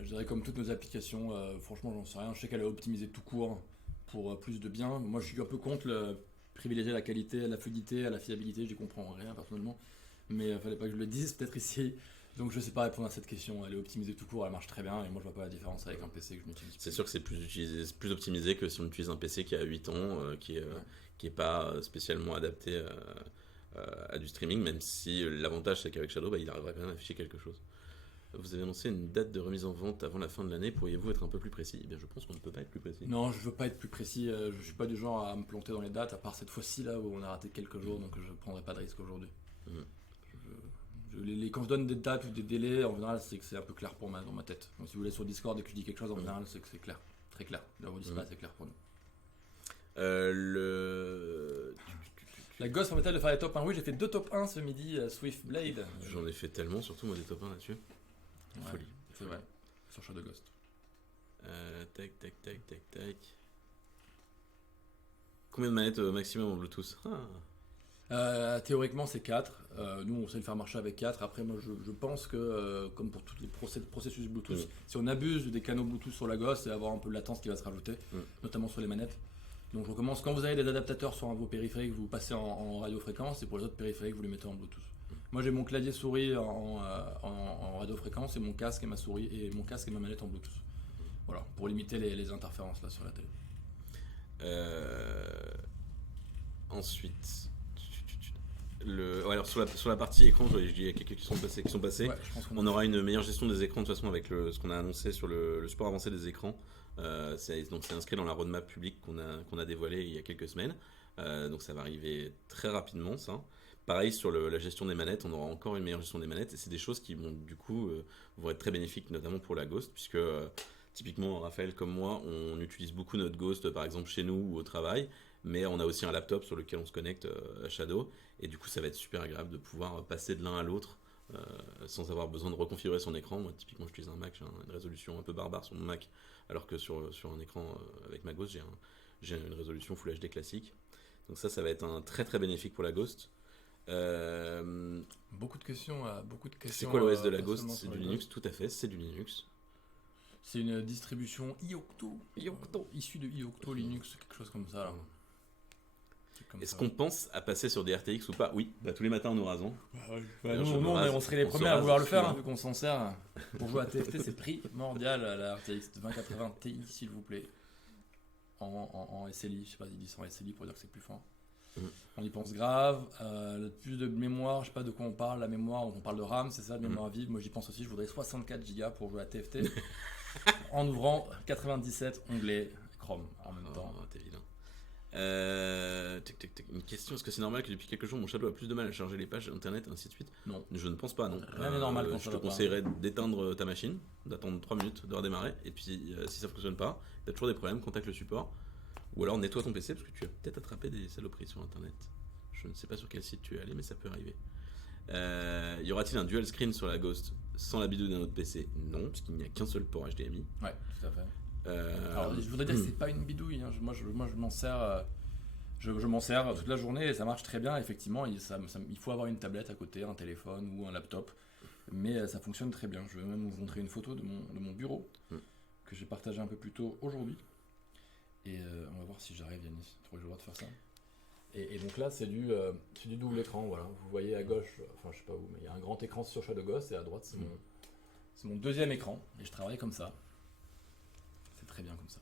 Je dirais comme toutes nos applications, franchement j'en sais rien, je sais qu'elle est optimisée tout court pour plus de bien. Moi je suis un peu contre privilégier la qualité, la fluidité, la fiabilité, j'y comprends rien personnellement, mais il fallait pas que je le dise peut-être ici. Donc je sais pas répondre à cette question, elle est optimisée tout court, elle marche très bien et moi je vois pas la différence avec un PC que je n'utilise pas. C'est sûr que c'est plus optimisé que si on utilise un PC qui a 8 ans, qui est pas spécialement adapté à du streaming, même si l'avantage c'est qu'avec Shadow, il arrivera quand même à afficher quelque chose. Vous avez annoncé une date de remise en vente avant la fin de l'année, pourriez-vous être un peu plus précis? Eh bien, je pense qu'on ne peut pas être plus précis. Non, je veux pas être plus précis, je suis pas du genre à me planter dans les dates, à part cette fois-ci là où on a raté quelques jours, donc je prendrai pas de risque aujourd'hui. Quand je donne des dates ou des délais, en général, c'est que c'est un peu clair pour moi dans ma tête. Donc si vous voulez sur Discord, dès que je dis quelque chose, en général, c'est que c'est clair, très clair. Là, on dit pas, c'est clair pour nous. La gosse permet-elle de faire les top 1? Oui, j'ai fait 2 top 1 ce midi, Swift Blade. J'en ai fait tellement, surtout moi des top 1 là-dessus. Ouais, Folie. c'est vrai, sur Shadow Ghost. Tac. Combien de manettes maximum en Bluetooth? Théoriquement c'est 4, nous on sait le faire marcher avec 4, après moi je pense que comme pour tous les processus Bluetooth, si on abuse des canaux Bluetooth sur la gosse, c'est avoir un peu de latence qui va se rajouter, notamment sur les manettes. Donc je recommence, quand vous avez des adaptateurs sur un de vos périphériques, vous passez en radiofréquence et pour les autres périphériques vous les mettez en Bluetooth. Moi j'ai mon clavier souris en radiofréquence et mon casque et ma souris et mon casque et ma manette en Bluetooth. Voilà, pour limiter les interférences là sur la télé. Ensuite, alors sur la partie écran, il y a quelques qui sont passés. Ouais, je pense on aura une meilleure gestion des écrans de toute façon avec ce qu'on a annoncé sur le support avancé des écrans. C'est inscrit dans la roadmap publique qu'on a dévoilée il y a quelques semaines. Donc ça va arriver très rapidement ça. Pareil sur la gestion des manettes, on aura encore une meilleure gestion des manettes et c'est des choses qui vont du coup vont être très bénéfiques notamment pour la Ghost puisque typiquement Raphaël comme moi on utilise beaucoup notre Ghost par exemple chez nous ou au travail, mais on a aussi un laptop sur lequel on se connecte à Shadow et du coup ça va être super agréable de pouvoir passer de l'un à l'autre sans avoir besoin de reconfigurer son écran. Moi typiquement j'utilise un Mac, j'ai une résolution un peu barbare sur mon Mac alors que sur un écran avec ma Ghost j'ai une résolution Full HD classique. Donc ça va être un très très bénéfique pour la Ghost. Beaucoup de questions. C'est quoi l'OS de la Ghost? C'est du Linux, tout à fait, c'est du Linux. C'est une distribution iOcto, issue de iOcto Linux, quelque chose comme ça. Est-ce qu'on pense à passer sur des RTX ou pas? Oui, tous les matins en nous rasant. On serait les premiers à vouloir le faire, vu qu'on s'en sert. Pour jouer à TFT, c'est primordial la RTX 2080 Ti, s'il vous plaît. En SLI, je sais pas, ils disent en SLI pour dire que c'est plus fort. On y pense grave. Le plus de mémoire, je sais pas de quoi on parle, la mémoire, on parle de RAM, c'est ça, de mémoire vive. Moi j'y pense aussi, je voudrais 64 Go pour jouer à TFT en ouvrant 97 onglets Chrome en même temps. T'es vilain. Une question, est-ce que c'est normal que depuis quelques jours mon Shadow a plus de mal à charger les pages internet ainsi de suite? Non. Je ne pense pas, non. Rien n'est normal quand je ça te va pas. conseillerais d'éteindre ta machine, d'attendre 3 minutes, de redémarrer, et puis si ça fonctionne pas, t'as toujours des problèmes, contacte le support. Ou alors nettoie ton PC parce que tu as peut-être attrapé des saloperies sur internet. Je ne sais pas sur quel site tu es allé, mais ça peut arriver. Y aura-t-il un dual screen sur la Ghost sans la bidouille d'un autre PC? Non, parce qu'il n'y a qu'un seul port HDMI. Ouais, tout à fait. Alors, je voudrais dire que c'est pas une bidouille. Hein. Moi, je m'en sers. Je m'en sers toute la journée et ça marche très bien. Effectivement, il faut avoir une tablette à côté, un téléphone ou un laptop. Mais ça fonctionne très bien. Je vais même vous montrer une photo de mon bureau que j'ai partagé un peu plus tôt aujourd'hui. Et on va voir si j'arrive, Yanis. Tu trouves que j'ai le droit de faire ça? Et donc là, c'est du double écran. Voilà. Vous voyez à gauche, enfin je sais pas où, mais il y a un grand écran sur Shadow Ghost et à droite, c'est mon deuxième écran. Et je travaille comme ça. C'est très bien comme ça.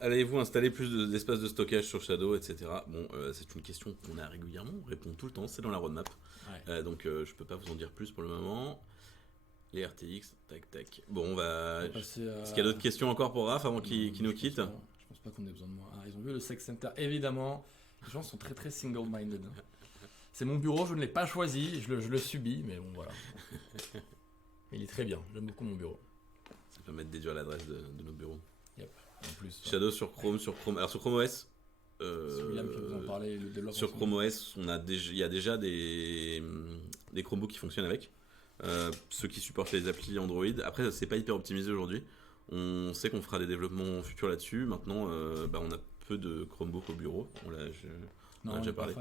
Allez-vous installer plus d'espace de stockage sur Shadow, etc. Bon, c'est une question qu'on a régulièrement, on répond tout le temps, c'est dans la roadmap. Ouais. Donc je peux pas vous en dire plus pour le moment. Les RTX, tac. Bon, on va... Est-ce qu'il y a d'autres questions encore pour Raph avant qu'il nous quitte? Je pense pas qu'on ait besoin de moi. Ah, ils ont vu le Sex Center, évidemment. Les gens sont très très single-minded. C'est mon bureau, je ne l'ai pas choisi, je le subis, mais bon voilà. Mais il est très bien, j'aime beaucoup mon bureau. Ça permet de déduire l'adresse de nos bureaux. Yep. En plus, Shadow sur Chrome. Alors sur Chrome OS, c'est William qui vous en parlait, le développement. sur Chrome OS, il y a déjà des Chromebooks qui fonctionnent avec. Ceux qui supportent les applis Android. Après, c'est pas hyper optimisé aujourd'hui. On sait qu'on fera des développements futurs là-dessus. Maintenant, on a peu de Chromebooks au bureau. On a déjà parlé.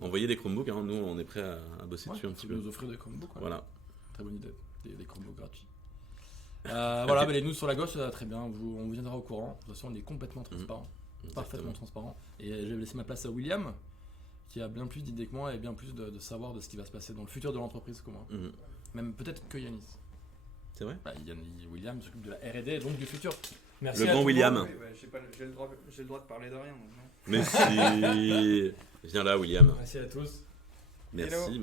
Envoyez des Chromebooks, hein. Nous on est prêt à bosser dessus un petit peu. Nous offrir des Chromebooks. Ouais. Voilà. Très bonne idée. Des Chromebooks gratuits. Voilà, mais les news sur la gauche, très bien. On vous viendra au courant. De toute façon, on est complètement transparent. Parfaitement transparent. Et je vais laisser ma place à William, qui a bien plus d'idées que moi et bien plus de savoir de ce qui va se passer dans le futur de l'entreprise que moi. Même peut-être que Yanis. C'est vrai? William s'occupe de la R&D, donc du futur. Merci. Le bon William. J'ai le droit de parler de rien. Donc non. Merci. Viens là, William. Merci à tous. Merci.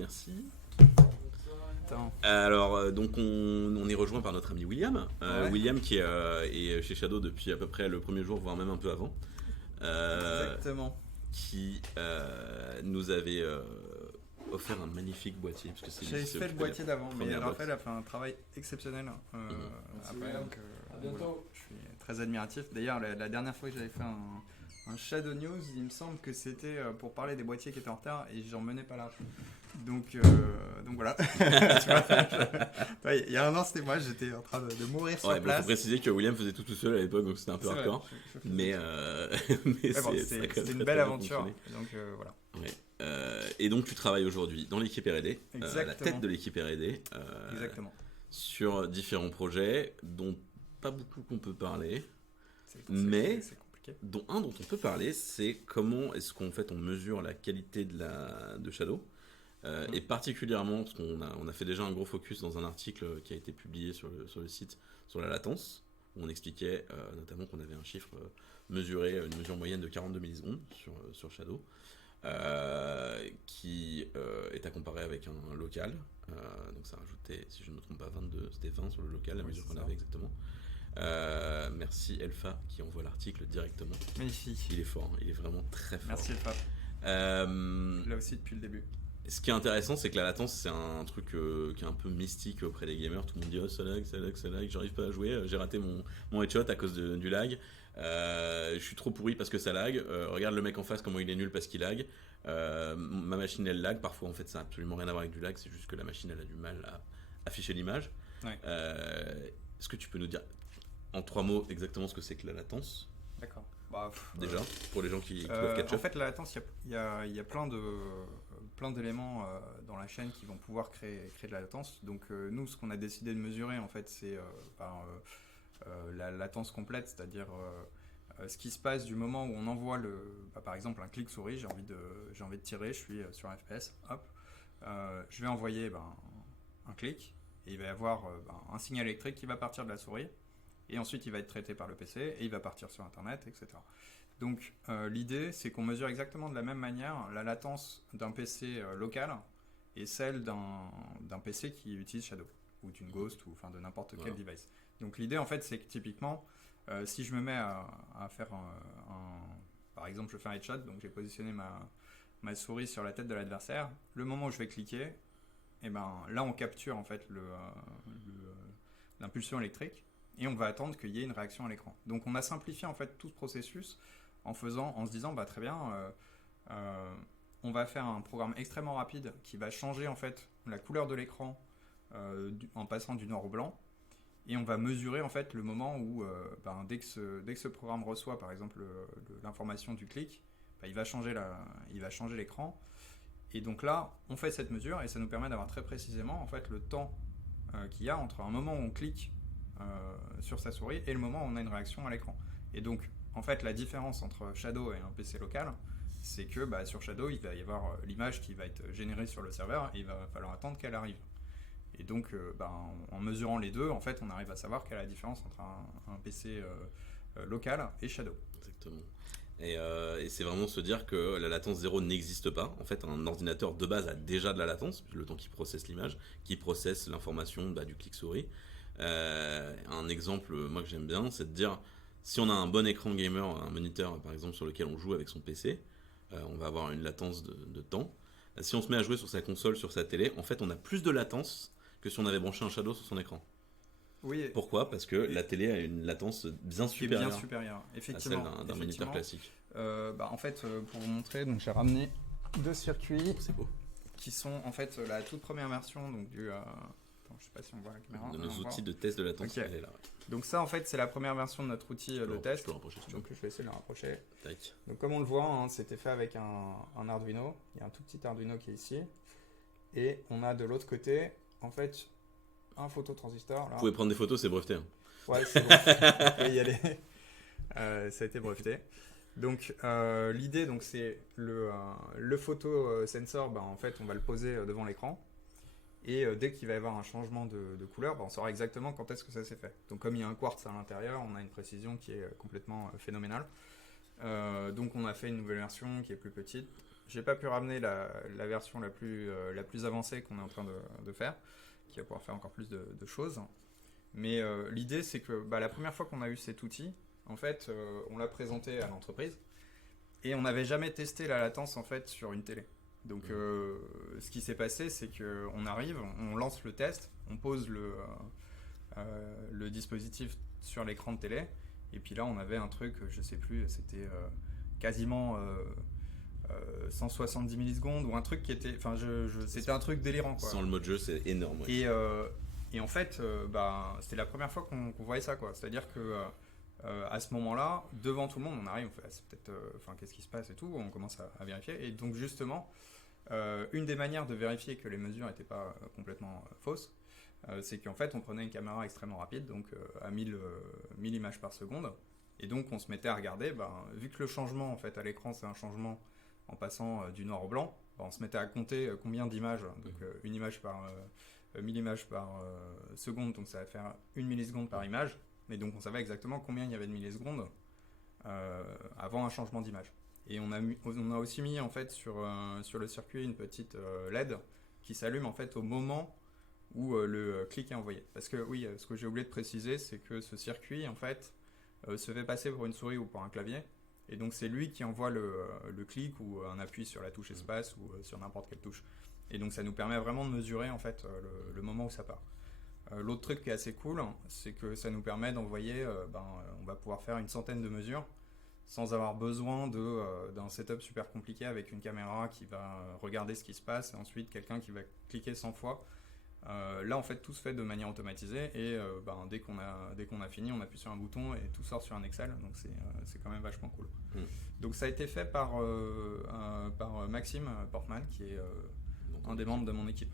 Alors, donc on est rejoint par notre ami William. William qui est chez Shadow depuis à peu près le premier jour, voire même un peu avant. Exactement. Qui nous avait offert un magnifique boîtier. J'avais fait le boîtier d'avant, mais Raphaël a fait un travail exceptionnel. Après, donc, à bientôt. Voilà, je suis très admiratif. D'ailleurs, la dernière fois que j'avais fait un Shadow News, il me semble que c'était pour parler des boîtiers qui étaient en retard et j'en menais pas large. Donc voilà. Il y a un an, c'était moi, j'étais en train de mourir sur place. Il faut préciser que William faisait tout seul à l'époque, donc c'était un peu hardcore. Mais c'était une belle aventure. Donc voilà. Ouais. Et donc tu travailles aujourd'hui dans l'équipe R&D, la tête de l'équipe R&D. Exactement. Sur différents projets dont pas beaucoup qu'on peut parler, mais dont un dont on peut parler, c'est comment est-ce qu'on on mesure la qualité de Shadow. Et particulièrement, parce qu'on a fait déjà un gros focus dans un article qui a été publié sur le site sur la latence, où on expliquait notamment qu'on avait un chiffre mesuré, une mesure moyenne de 42 millisecondes sur Shadow, qui est à comparer avec un local. Donc ça rajoutait, si je ne me trompe pas, 22, c'était 20 sur le local, la mesure qu'on avait exactement. Merci Elfa qui envoie l'article directement. Magnifique. Il est fort, il est vraiment très fort. Merci Elfa. Là aussi depuis le début. Ce qui est intéressant, c'est que la latence, c'est un truc qui est un peu mystique auprès des gamers. Tout le monde dit oh, ça lag, j'arrive pas à jouer, j'ai raté mon headshot à cause du lag. Je suis trop pourri parce que ça lag. Regarde le mec en face, comment il est nul parce qu'il lag. Ma machine elle lag. Parfois, en fait, ça n'a absolument rien à voir avec du lag, c'est juste que la machine elle a du mal à afficher l'image. Ouais. Est-ce que tu peux nous dire en 3 mots exactement ce que c'est que la latence? D'accord. Déjà, pour les gens qui peuvent catch up. En fait, la latence, il y a plein d'éléments dans la chaîne qui vont pouvoir créer de la latence. Donc nous, ce qu'on a décidé de mesurer, en fait, c'est la latence complète, c'est-à-dire ce qui se passe du moment où on envoie par exemple un clic souris, j'ai envie de tirer, je suis sur un FPS, hop, je vais envoyer un clic et il va y avoir un signal électrique qui va partir de la souris. Et ensuite, il va être traité par le PC et il va partir sur Internet, etc. Donc, l'idée, c'est qu'on mesure exactement de la même manière la latence d'un PC local et celle d'un PC qui utilise Shadow ou d'une Ghost ou de n'importe quel device. Donc, l'idée, en fait, c'est que typiquement, si je me mets à faire par exemple, je fais un headshot, donc j'ai positionné ma souris sur la tête de l'adversaire. Le moment où je vais cliquer, et là, on capture en fait l'impulsion électrique. Et on va attendre qu'il y ait une réaction à l'écran. Donc on a simplifié en fait tout ce processus en se disant bah très bien, on va faire un programme extrêmement rapide qui va changer en fait la couleur de l'écran en passant du noir au blanc, et on va mesurer en fait le moment où dès que ce programme reçoit par exemple l'information du clic, il va changer l'écran. Et donc là, on fait cette mesure et ça nous permet d'avoir très précisément en fait le temps qu'il y a entre un moment où on clique sur sa souris et le moment où on a une réaction à l'écran. Et donc, en fait, la différence entre Shadow et un PC local, c'est que sur Shadow, il va y avoir l'image qui va être générée sur le serveur et il va falloir attendre qu'elle arrive. Et donc, en mesurant les deux, en fait, on arrive à savoir quelle est la différence entre un PC local et Shadow. Exactement. Et c'est vraiment se dire que la latence 0 n'existe pas. En fait, un ordinateur de base a déjà de la latence, le temps qu'il processe l'image, qui processe l'information du clic-souris. Un exemple, moi que j'aime bien, c'est de dire, si on a un bon écran gamer, un moniteur par exemple sur lequel on joue avec son PC, on va avoir une latence de temps. Si on se met à jouer sur sa console, sur sa télé, en fait on a plus de latence que si on avait branché un Shadow sur son écran. Oui. Pourquoi ? Parce que la télé a une latence bien supérieure effectivement, à celle d'un moniteur classique. En fait, pour vous montrer, donc j'ai ramené deux circuits C'est beau. qui sont en fait la toute première version donc du. Attends, je sais pas si on voit la caméra. De nos outils de test de latence, Ok. elle est là. Donc ça, en fait, c'est la première version de notre outil de test. Je peux le rapprocher si tu veux. Donc je vais essayer de le rapprocher. Tac. Donc comme on le voit, c'était fait avec un Arduino. Il y a un tout petit Arduino qui est ici. Et on a de l'autre côté, en fait, un phototransistor. Là. Vous pouvez prendre des photos, c'est breveté. Hein. Ouais, c'est bon. On peut y aller. Ça a été breveté. Donc l'idée, donc, c'est le photo sensor. En fait, on va le poser devant l'écran. Et dès qu'il va y avoir un changement de couleur, on saura exactement quand est-ce que ça s'est fait. Donc comme il y a un quartz à l'intérieur, on a une précision qui est complètement phénoménale. Donc on a fait une nouvelle version qui est plus petite. J'ai pas pu ramener la version la plus avancée qu'on est en train de faire, qui va pouvoir faire encore plus de choses. Mais l'idée, c'est que la première fois qu'on a eu cet outil, en fait, on l'a présenté à l'entreprise et on n'avait jamais testé la latence en fait sur une télé. Donc ce qui s'est passé, c'est qu'on arrive, on lance le test, on pose le dispositif sur l'écran de télé, et puis là on avait un truc, je sais plus, c'était quasiment 170 millisecondes ou un truc qui était, c'était un truc délirant quoi. Sans le mode jeu, c'est énorme. Ouais. Et en fait, c'était la première fois qu'on voyait ça quoi. C'est-à-dire que à ce moment-là, devant tout le monde, on arrive, on fait, c'est peut-être, qu'est-ce qui se passe et tout, on commence à vérifier. Et donc justement, une des manières de vérifier que les mesures n'étaient pas complètement fausses, c'est qu'en fait, on prenait une caméra extrêmement rapide, donc à 1000 images par seconde, et donc on se mettait à regarder. Vu que le changement en fait à l'écran, c'est un changement en passant du noir au blanc, on se mettait à compter combien d'images, donc une image par 1000 images par seconde, donc ça va faire 1 milliseconde par image. Mais donc on savait exactement combien il y avait de millisecondes avant un changement d'image. Et on a aussi mis en fait sur le circuit une petite LED qui s'allume en fait au moment où le clic est envoyé. Parce que oui, ce que j'ai oublié de préciser, c'est que ce circuit en fait se fait passer pour une souris ou pour un clavier. Et donc c'est lui qui envoie le clic ou un appui sur la touche espace ou sur n'importe quelle touche. Et donc ça nous permet vraiment de mesurer en fait le moment où ça part. L'autre truc qui est assez cool, c'est que ça nous permet d'envoyer, on va pouvoir faire une centaine de mesures sans avoir besoin d'un setup super compliqué avec une caméra qui va regarder ce qui se passe et ensuite quelqu'un qui va cliquer 100 fois. Là en fait tout se fait de manière automatisée et dès qu'on a fini, on appuie sur un bouton et tout sort sur un Excel, donc c'est quand même vachement cool. Donc ça a été fait par Maxime Portman qui est un des membres de mon équipe.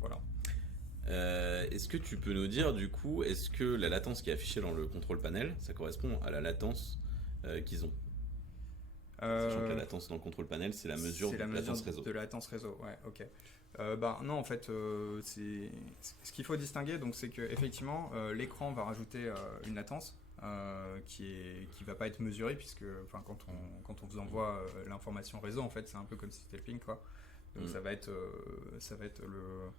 Voilà. Est-ce que tu peux nous dire du coup, est-ce que la latence qui est affichée dans le contrôle panel, ça correspond à la latence qu'ils ont Sachant que la latence dans le contrôle panel, c'est la mesure de la latence réseau. De la latence réseau, ouais, ok. Non, en fait, ce qu'il faut distinguer, donc, c'est qu'effectivement, l'écran va rajouter une latence qui va pas être mesurée, puisque quand on vous envoie l'information réseau, en fait, c'est un peu comme si c'était le ping, quoi. Donc ça va être le...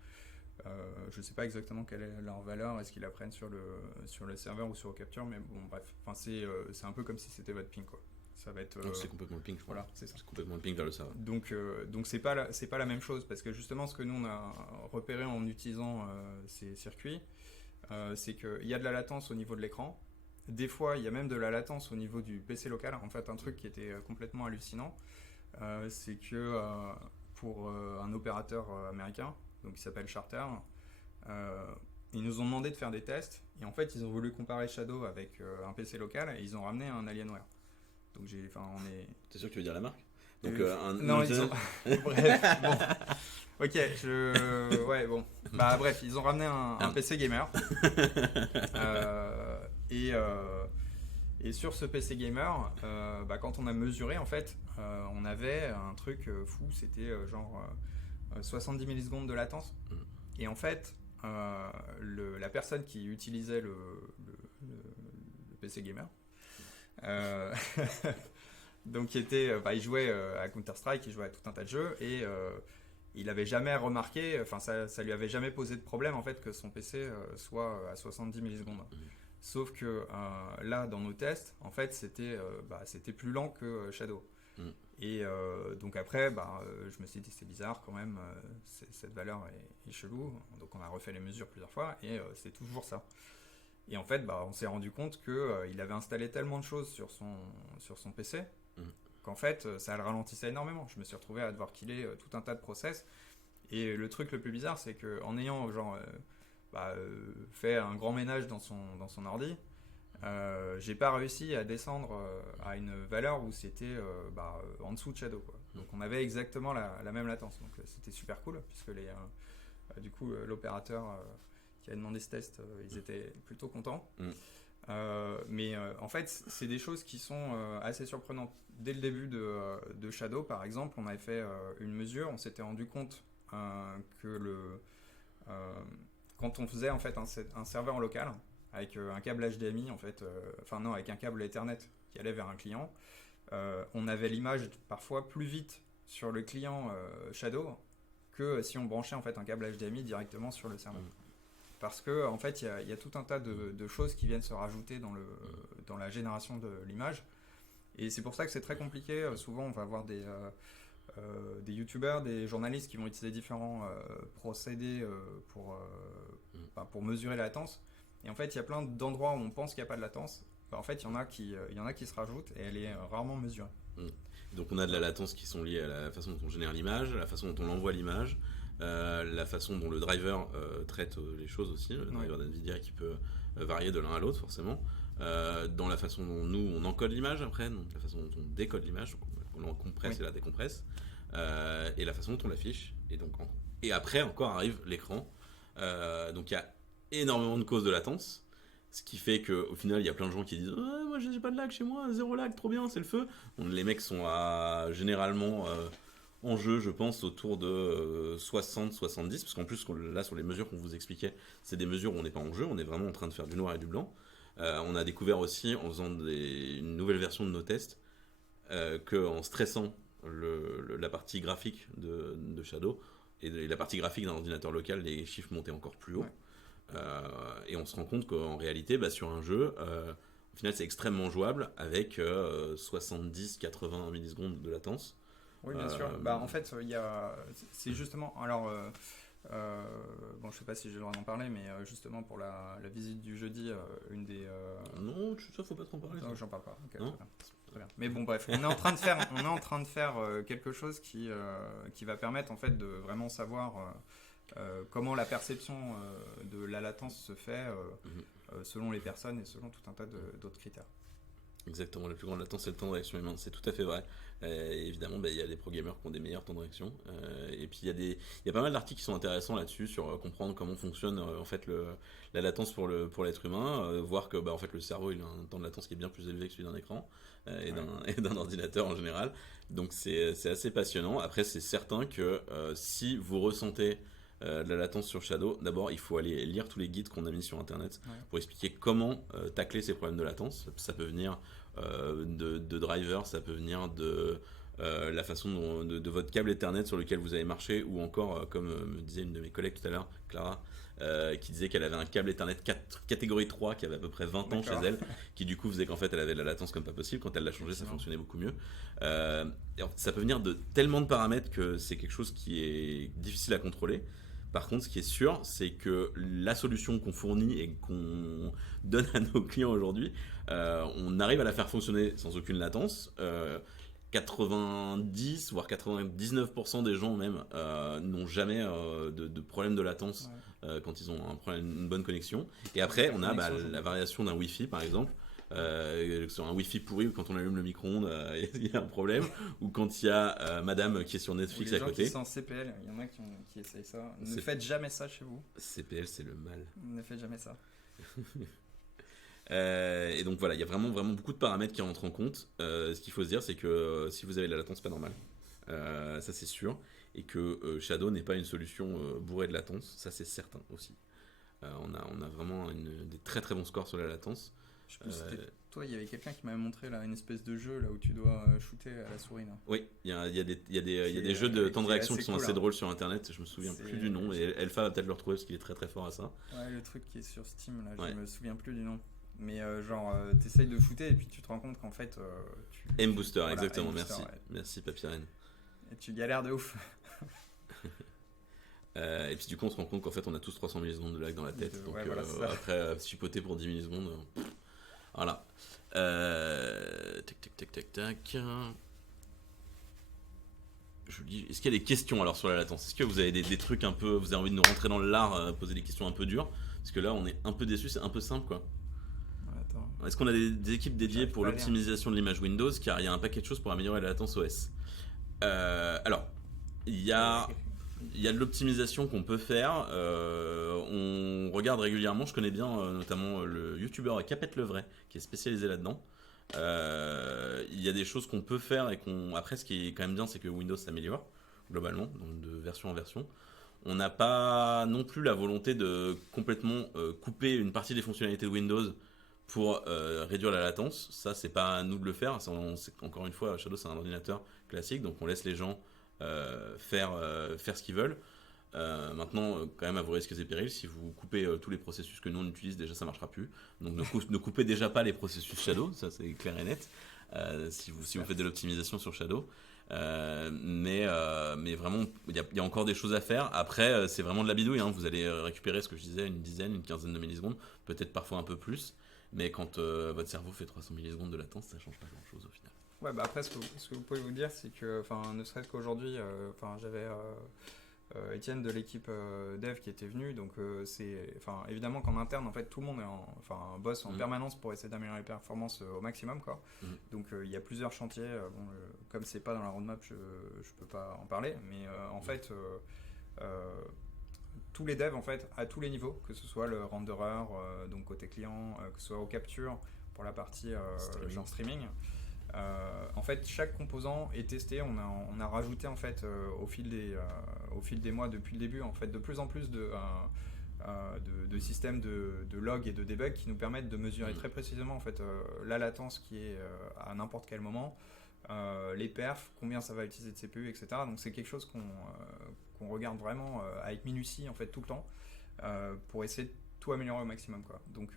je sais pas exactement quelle est leur valeur, est-ce qu'ils la prennent sur le serveur ou sur le capture, mais bon, bref, c'est un peu comme si c'était votre ping, quoi. Ça va être. C'est complètement le ping, je crois. Voilà, c'est ça. C'est complètement le ping vers le serveur. Donc c'est pas la même chose, parce que justement ce que nous on a repéré en utilisant ces circuits, c'est qu'il y a de la latence au niveau de l'écran, des fois, il y a même de la latence au niveau du PC local. En fait, un truc qui était complètement hallucinant, c'est que pour un opérateur américain, donc qui s'appelle Charter, ils nous ont demandé de faire des tests. Et en fait, ils ont voulu comparer Shadow avec un PC local et ils ont ramené un Alienware. Donc on est. T'es sûr que tu veux dire la marque? Donc, non, ils ont. Bref, bon. Ok, ouais, bon. Bah, bref, ils ont ramené un PC gamer. Et sur ce PC gamer, quand on a mesuré, en fait, on avait un truc fou, c'était genre 70 millisecondes de latence. Et en fait, la personne qui utilisait le PC gamer, donc il jouait à Counter-Strike, il jouait à tout un tas de jeux, et il avait jamais remarqué, enfin ça lui avait jamais posé de problème en fait que son PC soit à 70 millisecondes. Sauf que là, dans nos tests, en fait, c'était plus lent que Shadow. Et donc après, je me suis dit c'est bizarre quand même, cette valeur est chelou. Donc on a refait les mesures plusieurs fois et c'est toujours ça. Et en fait, on s'est rendu compte qu'il avait installé tellement de choses sur son PC qu'en fait, ça le ralentissait énormément. Je me suis retrouvé à devoir killer tout un tas de process. Et le truc le plus bizarre, c'est qu'en ayant fait un grand ménage dans son ordi, j'ai pas réussi à descendre à une valeur où c'était en dessous de Shadow, quoi. Donc on avait exactement la même latence. Donc c'était super cool, puisque du coup l'opérateur qui a demandé ce test, ils étaient plutôt contents. Mais en fait, c'est des choses qui sont assez surprenantes. Dès le début de Shadow, par exemple, on avait fait une mesure, on s'était rendu compte que quand on faisait en fait un serveur local avec un câble HDMI en fait, avec un câble Ethernet qui allait vers un client, on avait l'image parfois plus vite sur le client Shadow que si on branchait en fait un câble HDMI directement sur le serveur. Parce que en fait, il y a tout un tas de choses qui viennent se rajouter dans la génération de l'image. Et c'est pour ça que c'est très compliqué. Souvent, on va avoir des youtubeurs, des journalistes qui vont utiliser différents procédés pour mesurer la latence. Et en fait, il y a plein d'endroits où on pense qu'il n'y a pas de latence. En fait, il y en a qui se rajoutent et elle est rarement mesurée. Donc on a de la latence qui sont liées à la façon dont on génère l'image, la façon dont on envoie l'image, la façon dont le driver traite les choses aussi, le driver d'NVIDIA qui peut varier de l'un à l'autre forcément, dans la façon dont nous on encode l'image après, donc la façon dont on décode l'image, donc on la compresse et la décompresse, et la façon dont on l'affiche, et après encore arrive l'écran. Donc il y a énormément de causes de latence, ce qui fait qu'au final il y a plein de gens qui disent moi j'ai pas de lag chez moi, zéro lag, trop bien, c'est le feu. Les mecs sont généralement en jeu, je pense, autour de 60-70, parce qu'en plus là sur les mesures qu'on vous expliquait, c'est des mesures où on n'est pas en jeu, on est vraiment en train de faire du noir et du blanc. On a découvert aussi en faisant une nouvelle version de nos tests qu'en stressant la partie graphique de Shadow et la partie graphique d'un ordinateur local, les chiffres montaient encore plus haut. Et on se rend compte qu'en réalité, sur un jeu, au final, c'est extrêmement jouable avec 70-80 millisecondes de latence. Oui, bien sûr. En fait, c'est justement. Alors, je sais pas si j'ai le droit d'en parler, mais justement pour la visite du jeudi, une des. Non, ça faut pas trop en parler. Non, j'en parle pas. Okay, très bien. Mais bon, bref, on est en train de faire quelque chose qui va permettre en fait de vraiment savoir comment la perception de la latence se fait selon les personnes et selon tout un tas d'autres critères. Exactement, la plus grande latence c'est le temps de réaction humain, c'est tout à fait vrai. Évidemment, il y a des pro gamers qui ont des meilleurs temps de réaction. Et puis il y a pas mal d'articles qui sont intéressants là-dessus sur comprendre comment fonctionne en fait la latence pour l'être humain, voir que en fait le cerveau il a un temps de latence qui est bien plus élevé que celui d'un écran et d'un ordinateur en général. Donc c'est assez passionnant. Après c'est certain que si vous ressentez de la latence sur Shadow, d'abord il faut aller lire tous les guides qu'on a mis sur internet pour expliquer comment tacler ces problèmes de latence. Ça peut venir de driver, ça peut venir de la façon de votre câble Ethernet sur lequel vous avez marché, ou encore comme me disait une de mes collègues tout à l'heure, Clara, qui disait qu'elle avait un câble Ethernet catégorie 3 qui avait à peu près 20 ans chez elle, qui du coup faisait qu'en fait elle avait de la latence comme pas possible. Quand elle l'a changé, ça fonctionnait beaucoup mieux. Et ça peut venir de tellement de paramètres que c'est quelque chose qui est difficile à contrôler. Par contre, ce qui est sûr, c'est que la solution qu'on fournit et qu'on donne à nos clients aujourd'hui, on arrive à la faire fonctionner sans aucune latence. 90 voire 99% des gens même n'ont jamais de problème de latence quand ils ont une bonne connexion. Et après, on a la variation d'un Wi-Fi par exemple. Sur un Wi-Fi pourri, quand on allume le micro-ondes, il y a un problème. Ou quand il y a madame qui est sur Netflix à côté. Qui sont en CPL, il y en a qui essayent ça. Ne faites jamais ça chez vous. CPL, c'est le mal. Ne faites jamais ça. Et donc voilà, il y a vraiment beaucoup de paramètres qui rentrent en compte. Ce qu'il faut se dire, c'est que si vous avez la latence, c'est pas normal. Ça, c'est sûr. Et que Shadow n'est pas une solution bourrée de latence. Ça, c'est certain aussi. On a vraiment des très très bons scores sur la latence. Je sais plus si c'était toi, il y avait quelqu'un qui m'avait montré là, une espèce de jeu là, où tu dois shooter à la souris. Là. Oui, il y a des jeux de temps de réaction qui sont assez drôles sur internet. Je me souviens plus du nom. Et Elfa va peut-être le retrouver parce qu'il est très très fort à ça. Ouais, le truc qui est sur Steam là, je me souviens plus du nom. Mais t'essayes de shooter et puis tu te rends compte qu'en fait. M-Booster, exactement, merci. Ouais. Merci Papyrène. Et tu galères de ouf. Et puis du coup, on se rend compte qu'en fait, on a tous 300 millisecondes de lag dans la tête. Donc après, chipoter pour 10 millisecondes. Voilà. Tac. Je vous dis, est-ce qu'il y a des questions alors sur la latence? Est-ce que vous avez des trucs un peu, vous avez envie de nous rentrer dans le lard, poser des questions un peu dures? Parce que là, on est un peu déçus, c'est un peu simple quoi. Est-ce qu'on a des équipes dédiées pour l'optimisation de l'image Windows? Car il y a un paquet de choses pour améliorer la latence OS. Alors, il y a de l'optimisation qu'on peut faire. On regarde régulièrement, je connais bien notamment le youtubeur Capette le Vrai qui est spécialisé là-dedans. Il y a des choses qu'on peut faire et après, ce qui est quand même bien, c'est que Windows s'améliore globalement, donc de version en version. On n'a pas non plus la volonté de complètement couper une partie des fonctionnalités de Windows pour réduire la latence. Ça, c'est pas à nous de le faire. Encore une fois, Shadow, c'est un ordinateur classique, donc on laisse les gens faire ce qu'ils veulent. Maintenant, quand même à vos risques et périls, si vous coupez tous les processus que nous on utilise, déjà ça marchera plus. Donc ne coupez déjà pas les processus Shadow, ça c'est clair et net. Si vous faites de l'optimisation sur Shadow. Mais vraiment, il y a encore des choses à faire. Après, c'est vraiment de la bidouille. Vous allez récupérer ce que je disais, une quinzaine de millisecondes, peut-être parfois un peu plus. Mais quand votre cerveau fait 300 millisecondes de latence, ça change pas grand-chose au final. Ouais, bah après, ce que vous pouvez vous dire, c'est que, ne serait-ce qu'aujourd'hui, j'avais Étienne de l'équipe dev qui était venu, donc évidemment qu'en interne, en fait, tout le monde bosse en permanence pour essayer d'améliorer les performances au maximum, quoi. Donc il y a plusieurs chantiers. Comme c'est pas dans la roadmap, je peux pas en parler, mais en fait. Tous les devs en fait à tous les niveaux, que ce soit le renderer donc côté client, que ce soit aux captures pour la partie genre streaming. En fait, chaque composant est testé. On a rajouté en fait au fil des mois depuis le début en fait de plus en plus de systèmes de log et de debug qui nous permettent de mesurer très précisément en fait la latence qui est à n'importe quel moment, les perfs, combien ça va utiliser de CPU, etc. Donc c'est quelque chose qu'on regarde vraiment avec minutie en fait tout le temps pour essayer de tout améliorer au maximum quoi. Donc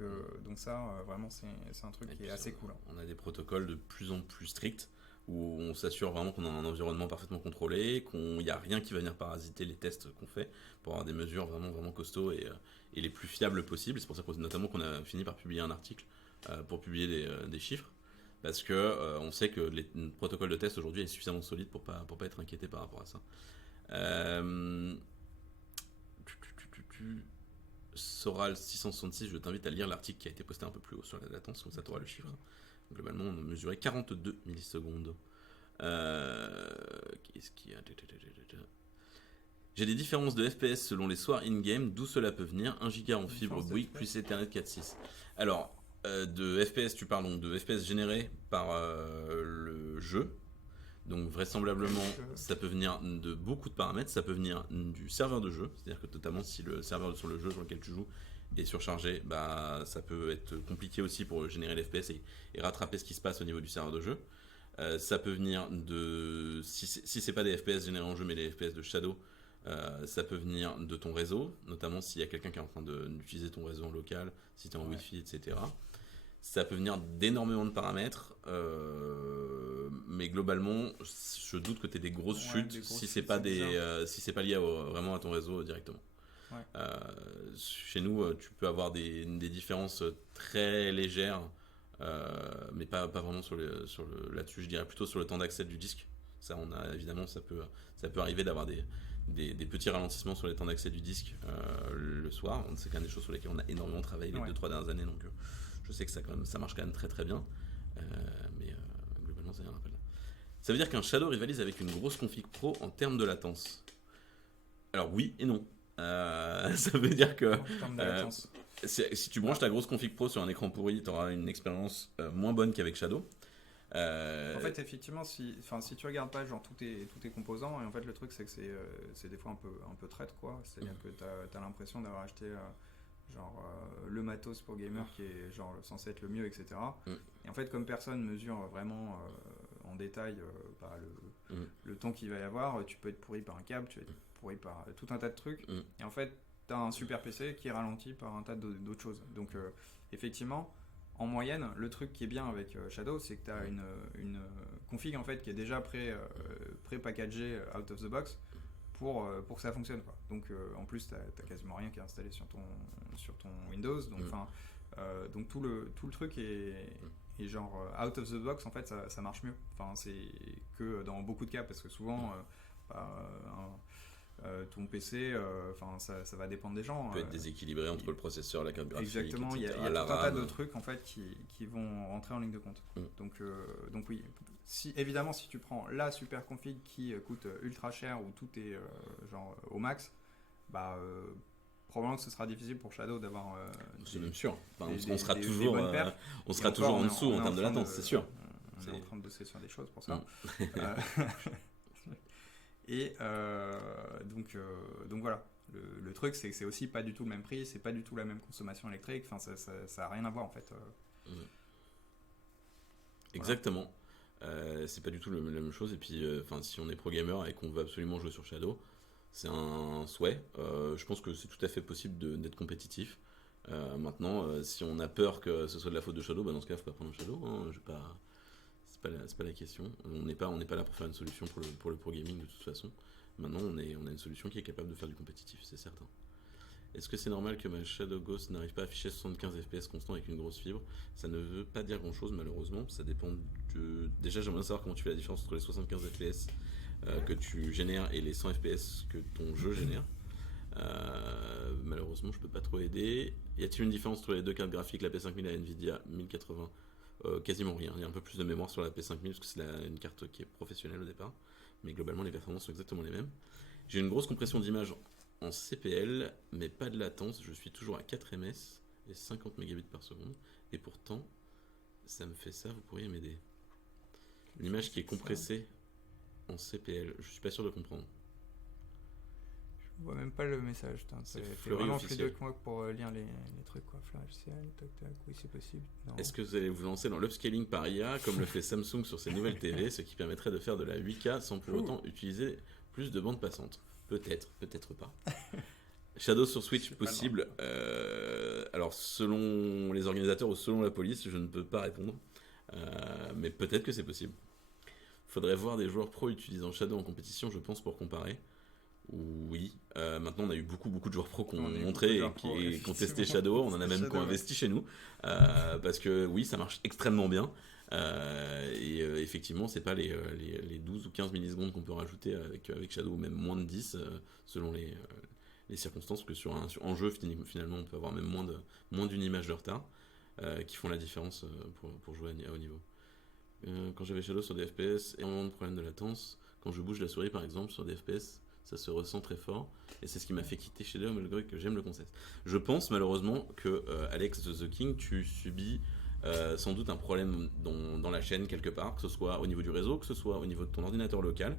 ça vraiment c'est un truc qui est assez cool. On a des protocoles de plus en plus stricts où on s'assure vraiment qu'on a un environnement parfaitement contrôlé, qu'il n'y a rien qui va venir parasiter les tests qu'on fait pour avoir des mesures vraiment costauds et les plus fiables possibles. C'est pour ça notamment qu'on a fini par publier un article pour publier des chiffres. Parce que on sait que le protocole de test aujourd'hui est suffisamment solide pour pas être inquiété par rapport à ça. Soral 666, je t'invite à lire l'article qui a été posté un peu plus haut sur la latence, comme ça tu auras le chiffre. Globalement, on a mesuré 42 millisecondes. Qu'est-ce qu'il y a? J'ai des différences de FPS selon les soirs in-game, d'où cela peut venir. 1 giga en fibre Bouygues plus Ethernet 4.6. Alors, de FPS, tu parles donc de FPS générés par le jeu. Donc vraisemblablement, ça peut venir de beaucoup de paramètres. Ça peut venir du serveur de jeu. C'est-à-dire que notamment si le serveur sur le jeu sur lequel tu joues est surchargé, ça peut être compliqué aussi pour générer l'FPS et rattraper ce qui se passe au niveau du serveur de jeu. Ça peut venir si c'est pas des FPS générés en jeu mais les FPS de Shadow, ça peut venir de ton réseau, notamment s'il y a quelqu'un qui est en train d'utiliser ton réseau en local, si tu es en Wi-Fi, etc. Ça peut venir d'énormément de paramètres, mais globalement, je doute que tu aies des grosses chutes si c'est pas lié vraiment à ton réseau directement. Chez nous, tu peux avoir des différences très légères, mais pas vraiment là-dessus. Je dirais plutôt sur le temps d'accès du disque. Ça, évidemment, ça peut arriver d'avoir des petits ralentissements sur les temps d'accès du disque le soir. C'est quand même des choses sur lesquelles on a énormément travaillé les 2-3 dernières années, donc je sais que ça marche quand même très très bien. Mais globalement, ça vient un peu là. Ça veut dire qu'un Shadow rivalise avec une grosse config pro en termes de latence. Alors oui et non. Ça veut dire que En termes de latence. si tu branches ta grosse config pro sur un écran pourri, tu auras une expérience moins bonne qu'avec Shadow. En fait, effectivement, si tu regardes pas genre tous tes composants, et en fait le truc c'est que c'est des fois un peu traître quoi. C'est-à-dire que t'as l'impression d'avoir acheté le matos pour gamer qui est genre censé être le mieux, etc. Et en fait, comme personne mesure vraiment en détail le temps qu'il va y avoir, tu peux être pourri par un câble, tu peux être pourri par tout un tas de trucs. Et en fait, t'as un super PC qui est ralenti par un tas d'autres choses. Donc effectivement, en moyenne, le truc qui est bien avec Shadow, c'est que tu as une config en fait qui est déjà pré-packagée out of the box pour que ça fonctionne, quoi. Donc en plus, tu n'as quasiment rien qui est installé sur ton Windows. Donc tout le truc est genre out of the box, en fait, ça marche mieux. Enfin, c'est que dans beaucoup de cas, parce que souvent, ton PC, ça va dépendre des gens. Il peut être déséquilibré entre le processeur, la carte graphique. Exactement, il y a tout un tas de trucs en fait qui vont rentrer en ligne de compte. Donc oui, évidemment, si tu prends la super config qui coûte ultra cher où tout est au max, probablement que ce sera difficile pour Shadow d'avoir. C'est même sûr. On sera toujours en dessous en termes de latence, c'est sûr. On est en train de bosser sur des choses pour ça. Et donc voilà, le truc c'est que c'est aussi pas du tout le même prix, c'est pas du tout la même consommation électrique, enfin ça a rien à voir en fait. Exactement. C'est pas du tout la même chose, et puis si on est pro gamer et qu'on veut absolument jouer sur Shadow, c'est un souhait. Je pense que c'est tout à fait possible d'être compétitif. Maintenant, si on a peur que ce soit de la faute de Shadow, dans ce cas, il faut pas prendre un Shadow. C'est pas la question. On n'est pas là pour faire une solution pour le pro gaming de toute façon. Maintenant, on a une solution qui est capable de faire du compétitif, c'est certain. Est-ce que c'est normal que ma Shadow Ghost n'arrive pas à afficher 75 fps constant avec une grosse fibre? Ça ne veut pas dire grand chose malheureusement. Ça dépend de. Déjà, j'aimerais savoir comment tu fais la différence entre les 75 fps que tu génères et les 100 fps que ton jeu génère. Malheureusement, je peux pas trop aider. Y a-t-il une différence entre les deux cartes graphiques, la P5000 et la Nvidia 1080? Quasiment rien. Il y a un peu plus de mémoire sur la P5000 parce que c'est une carte qui est professionnelle au départ, mais globalement les performances sont exactement les mêmes. J'ai une grosse compression d'image en CPL, mais pas de latence. Je suis toujours à 4 ms et 50 mégabits par seconde, et pourtant ça me fait ça. Vous pourriez m'aider? Une image qui est compressée en CPL, je suis pas sûr de comprendre. Je vois même pas le message. C'est vraiment plus de moi pour lire les trucs quoi. Flash, tac tac, oui c'est possible. Non. Est-ce que vous allez vous lancer dans l'upscaling par IA comme le fait Samsung sur ses nouvelles TV, ce qui permettrait de faire de la 8K sans pour autant utiliser plus de bandes passantes? Peut-être, peut-être pas. Shadow sur Switch possible. Alors selon les organisateurs ou selon la police, je ne peux pas répondre. Mais peut-être que c'est possible. Faudrait voir des joueurs pro utilisant Shadow en compétition, je pense, pour comparer. Oui, maintenant on a eu beaucoup de joueurs pro qui ont montré et qui ont testé Shadow, on en a même qui ont investi chez nous, parce que oui, ça marche extrêmement bien, et effectivement c'est pas les 12 ou 15 millisecondes qu'on peut rajouter avec Shadow, ou même moins de 10 selon les circonstances, que en jeu finalement on peut avoir même moins d'une image de retard, qui font la différence pour jouer à haut niveau. Quand j'avais Shadow sur des FPS, énormément de problèmes de latence, quand je bouge la souris par exemple sur des FPS, ça se ressent très fort, et c'est ce qui m'a fait quitter Shadow malgré que j'aime le concept. Je pense malheureusement que Alex The King, tu subis sans doute un problème dans la chaîne quelque part, que ce soit au niveau du réseau, que ce soit au niveau de ton ordinateur local,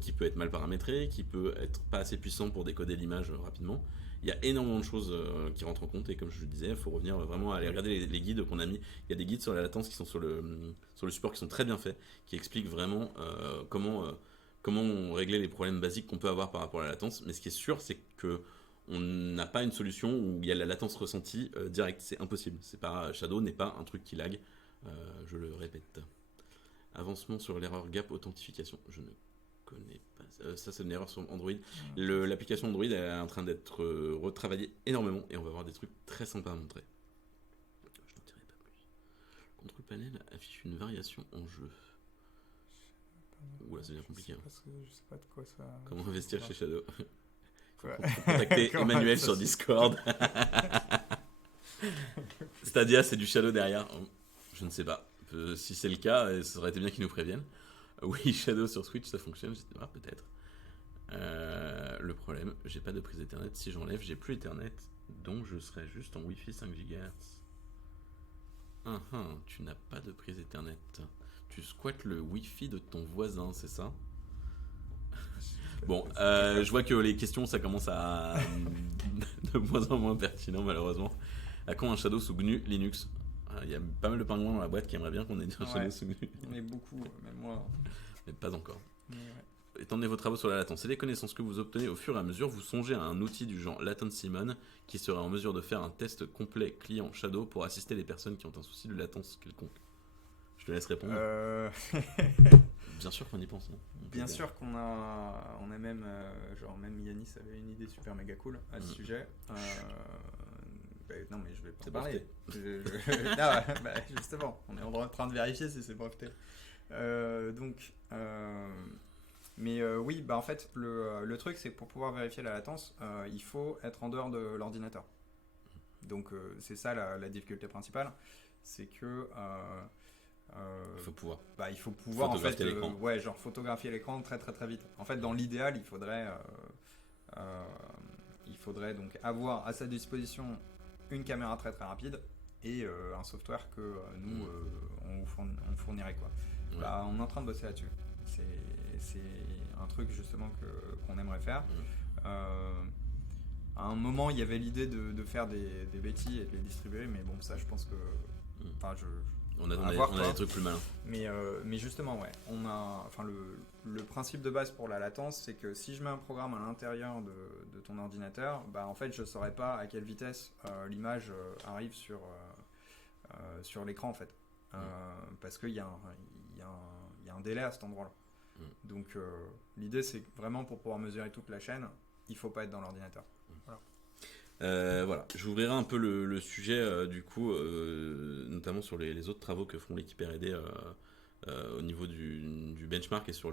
qui peut être mal paramétré, qui peut être pas assez puissant pour décoder l'image rapidement. Il y a énormément de choses qui rentrent en compte, et comme je le disais, il faut revenir vraiment à aller regarder les guides qu'on a mis. Il y a des guides sur la latence qui sont sur le support, qui sont très bien faits, qui expliquent vraiment comment régler les problèmes basiques qu'on peut avoir par rapport à la latence. Mais ce qui est sûr, c'est que on n'a pas une solution où il y a la latence ressentie directe. C'est impossible. Shadow n'est pas un truc qui lag. Je le répète. Avancement sur l'erreur gap authentification. Je ne connais pas. Ça, c'est une erreur sur Android. L'application Android est en train d'être retravaillée énormément et on va avoir des trucs très sympas à montrer. Je n'en dirai pas plus. Contrôle panel affiche une variation en jeu. Oula, ça devient compliqué. Je sais pas de quoi ça. Comment investir chez Shadow? Quoi Contactez Comment Emmanuel ça sur se- Discord. Stadia, c'est du Shadow derrière. Je ne sais pas. Si c'est le cas, ça aurait été bien qu'ils nous préviennent. Oui, Shadow sur Switch, ça fonctionne. Je sais pas, peut-être. Le problème, j'ai pas de prise Ethernet. Si j'enlève, j'ai plus Ethernet. Donc je serai juste en Wi-Fi 5 GHz. Tu n'as pas de prise Ethernet. Tu squattes le Wi-Fi de ton voisin, c'est ça? Bon, je vois que les questions, ça commence à de moins en moins pertinent, malheureusement. À quand un Shadow sous GNU Linux? Il y a pas mal de pingouins dans la boîte qui aimeraient bien qu'on ait un Shadow Ouais. sous GNU. Il y en a beaucoup, même moi. Mais pas encore. Mais ouais. Étant donné vos travaux sur la latence et les connaissances que vous obtenez au fur et à mesure, vous songez à un outil du genre Latency-Mon qui serait en mesure de faire un test complet client Shadow pour assister les personnes qui ont un souci de latence quelconque. Je te laisse répondre. Bien sûr qu'on y pense. Hein. Bien sûr qu'on a même, genre même Yanis avait une idée super méga cool à ce sujet. Non mais je vais pas C'est en parler. breveté. Non, bah, justement, on est en train de vérifier si c'est breveté. Oui, bah en fait le truc c'est que pour pouvoir vérifier la latence, il faut être en dehors de l'ordinateur. Donc c'est ça la difficulté principale, c'est que Il faut pouvoir. il faut pouvoir Photographier l'écran. genre photographier l'écran très très très vite. En fait, dans l'idéal, il faudrait donc avoir à sa disposition une caméra très très rapide et un software que nous on fournirait quoi. Ouais. Là, on est en train de bosser là-dessus. C'est un truc justement qu'on aimerait faire. À un moment, il y avait l'idée de faire des bêtises et de les distribuer, mais bon, ça, je pense que, On a à voir, des quoi. trucs plus malins. Mais justement, ouais, le principe de base pour la latence, c'est que si je mets un programme à l'intérieur de ton ordinateur, bah en fait, je saurais pas à quelle vitesse l'image arrive sur l'écran en fait, parce qu'il y a un délai à cet endroit-là. Donc l'idée, c'est que vraiment pour pouvoir mesurer toute la chaîne, il faut pas être dans l'ordinateur. Voilà, j'ouvrirai un peu le sujet du coup, notamment sur les autres travaux que font l'équipe R&D au niveau du benchmark et sur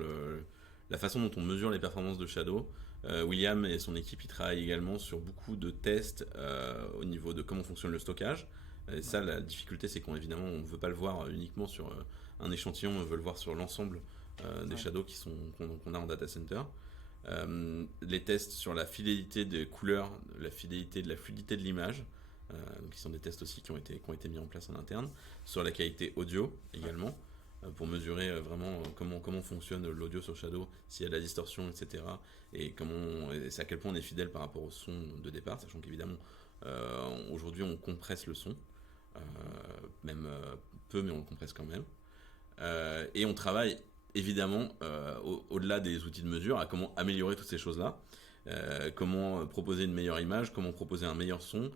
la façon dont on mesure les performances de Shadow. William et son équipe ils travaillent également sur beaucoup de tests au niveau de comment fonctionne le stockage. Et ça, la difficulté, c'est qu'évidemment, on ne veut pas le voir uniquement sur un échantillon, on veut le voir sur l'ensemble des Shadows qu'on a en data center. Les tests sur la fidélité des couleurs, la fidélité de la fluidité de l'image, qui sont des tests aussi qui ont été mis en place en interne, sur la qualité audio également, pour mesurer vraiment comment fonctionne l'audio sur Shadow, s'il y a de la distorsion, etc. Et c'est à quel point on est fidèle par rapport au son de départ, sachant qu'évidemment aujourd'hui on compresse le son, même peu, mais on le compresse quand même. Et on travaille évidemment, au-delà des outils de mesure, à comment améliorer toutes ces choses-là, comment proposer une meilleure image, comment proposer un meilleur son,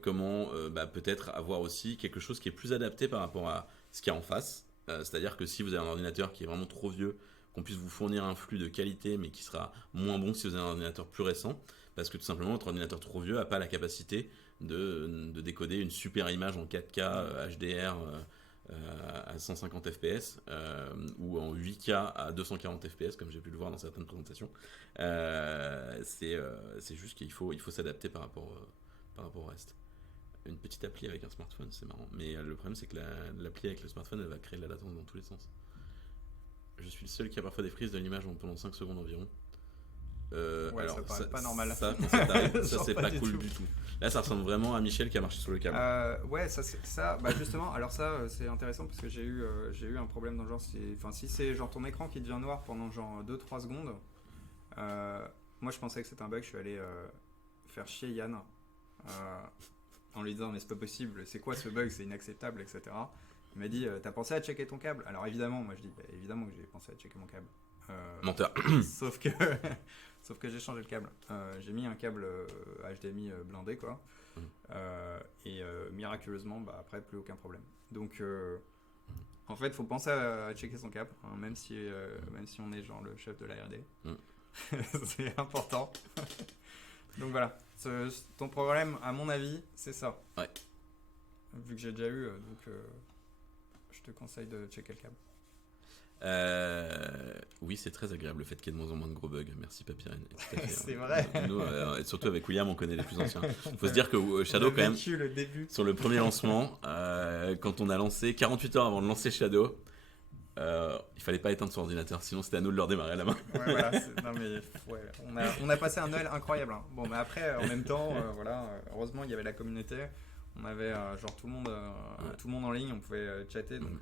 comment peut-être avoir aussi quelque chose qui est plus adapté par rapport à ce qu'il y a en face. C'est-à-dire que si vous avez un ordinateur qui est vraiment trop vieux, qu'on puisse vous fournir un flux de qualité, mais qui sera moins bon si vous avez un ordinateur plus récent, parce que tout simplement, votre ordinateur trop vieux n'a pas la capacité de décoder une super image en 4K HDR à 150 fps ou en 8K à 240 fps comme j'ai pu le voir dans certaines présentations. C'est juste qu'il faut s'adapter par rapport au reste. Une petite appli avec un smartphone, c'est marrant, mais le problème c'est que l'appli avec le smartphone elle va créer de la latence dans tous les sens. Je suis le seul qui a parfois des frises de l'image pendant 5 secondes environ. Alors, ça paraît pas normal. Ça, quand ça t'arrive, ça Genre c'est pas pas du cool tout. du tout. Là, ça ressemble vraiment à Michel qui a marché sur le câble. Justement, alors ça c'est intéressant parce que j'ai eu un problème dans le genre, si c'est genre ton écran qui devient noir pendant genre 2-3 secondes, moi je pensais que c'était un bug, je suis allé faire chier Yann en lui disant mais c'est pas possible, c'est quoi ce bug, c'est inacceptable, etc. Il m'a dit t'as pensé à checker ton câble? Alors évidemment, moi je dis évidemment que j'ai pensé à checker mon câble. Menteur. Sauf que j'ai changé le câble. J'ai mis un câble HDMI blindé quoi. Et miraculeusement, après plus aucun problème. Donc En fait, faut penser à checker son cap, hein, même si on est genre le chef de la R&D. C'est important. Donc voilà, ton problème, à mon avis, c'est ça. Ouais. Vu que j'ai déjà eu, je te conseille de checker le câble. Oui, c'est très agréable le fait qu'il y ait de moins en moins de gros bugs. Merci Papyrine. Tout à fait, C'est vrai. Nous, et surtout avec William, on connaît les plus anciens. Il faut se dire que Shadow, quand même, vécu le début. sur le premier lancement, quand on a lancé 48 heures avant de lancer Shadow, il fallait pas éteindre son ordinateur, sinon c'était à nous de le redémarrer à la main. Ouais, voilà, non mais ouais, on a passé un Noël incroyable. Hein. Bon, mais après, en même temps, voilà, heureusement il y avait la communauté. On avait genre tout le monde en ligne, on pouvait chatter, donc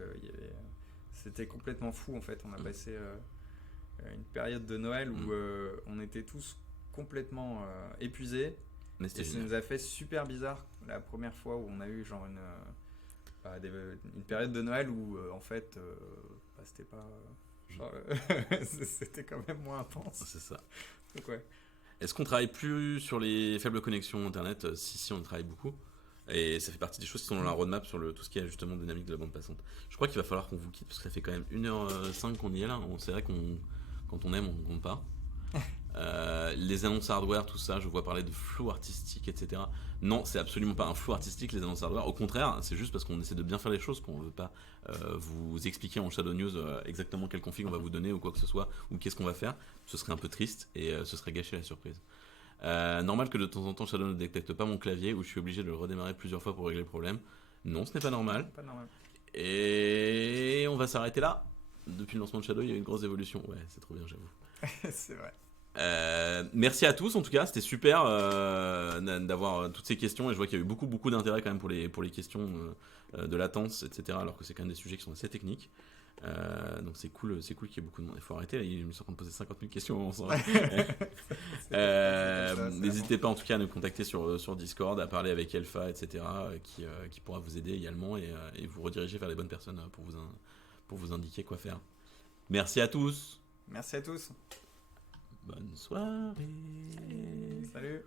c'était complètement fou en fait. On a passé une période de Noël où on était tous complètement épuisés. Mais Et c'était ça génial. nous a fait super bizarre la première fois où on a eu genre une période de Noël où en fait c'était pas genre, c'était quand même moins intense. C'est ça. Donc ouais. Est-ce qu'on travaille plus sur les faibles connexions internet? Si, on travaille beaucoup. Et ça fait partie des choses qui sont dans la roadmap sur tout ce qui est justement dynamique de la bande passante. Je crois qu'il va falloir qu'on vous quitte parce que ça fait quand même 1h05 qu'on y est là. C'est vrai quand on aime, on compte pas. Les annonces hardware, tout ça, je vois parler de flou artistique, etc. Non, c'est absolument pas un flou artistique, les annonces hardware. Au contraire, c'est juste parce qu'on essaie de bien faire les choses, qu'on veut pas vous expliquer en Shadow News exactement quelle config on va vous donner ou quoi que ce soit, ou qu'est-ce qu'on va faire. Ce serait un peu triste et ce serait gâcher la surprise. Normal que de temps en temps Shadow ne détecte pas mon clavier ou je suis obligé de le redémarrer plusieurs fois pour régler le problème. Non, ce n'est pas normal. Pas normal. Et on va s'arrêter là. Depuis le lancement de Shadow, il y a eu une grosse évolution. Ouais, c'est trop bien, j'avoue. C'est vrai. Merci à tous en tout cas, c'était super d'avoir toutes ces questions et je vois qu'il y a eu beaucoup d'intérêt quand même pour les questions de latence, etc. Alors que c'est quand même des sujets qui sont assez techniques. Donc c'est cool qu'il y ait beaucoup de monde. Il faut arrêter, là, ils me sont en train de poser 50 000 questions avant ça. N'hésitez pas en tout cas à nous contacter sur Discord, à parler avec Elpha, etc. Qui pourra vous aider également et vous rediriger vers les bonnes personnes pour vous indiquer quoi faire. Merci à tous. Merci à tous. Bonne soirée. Salut.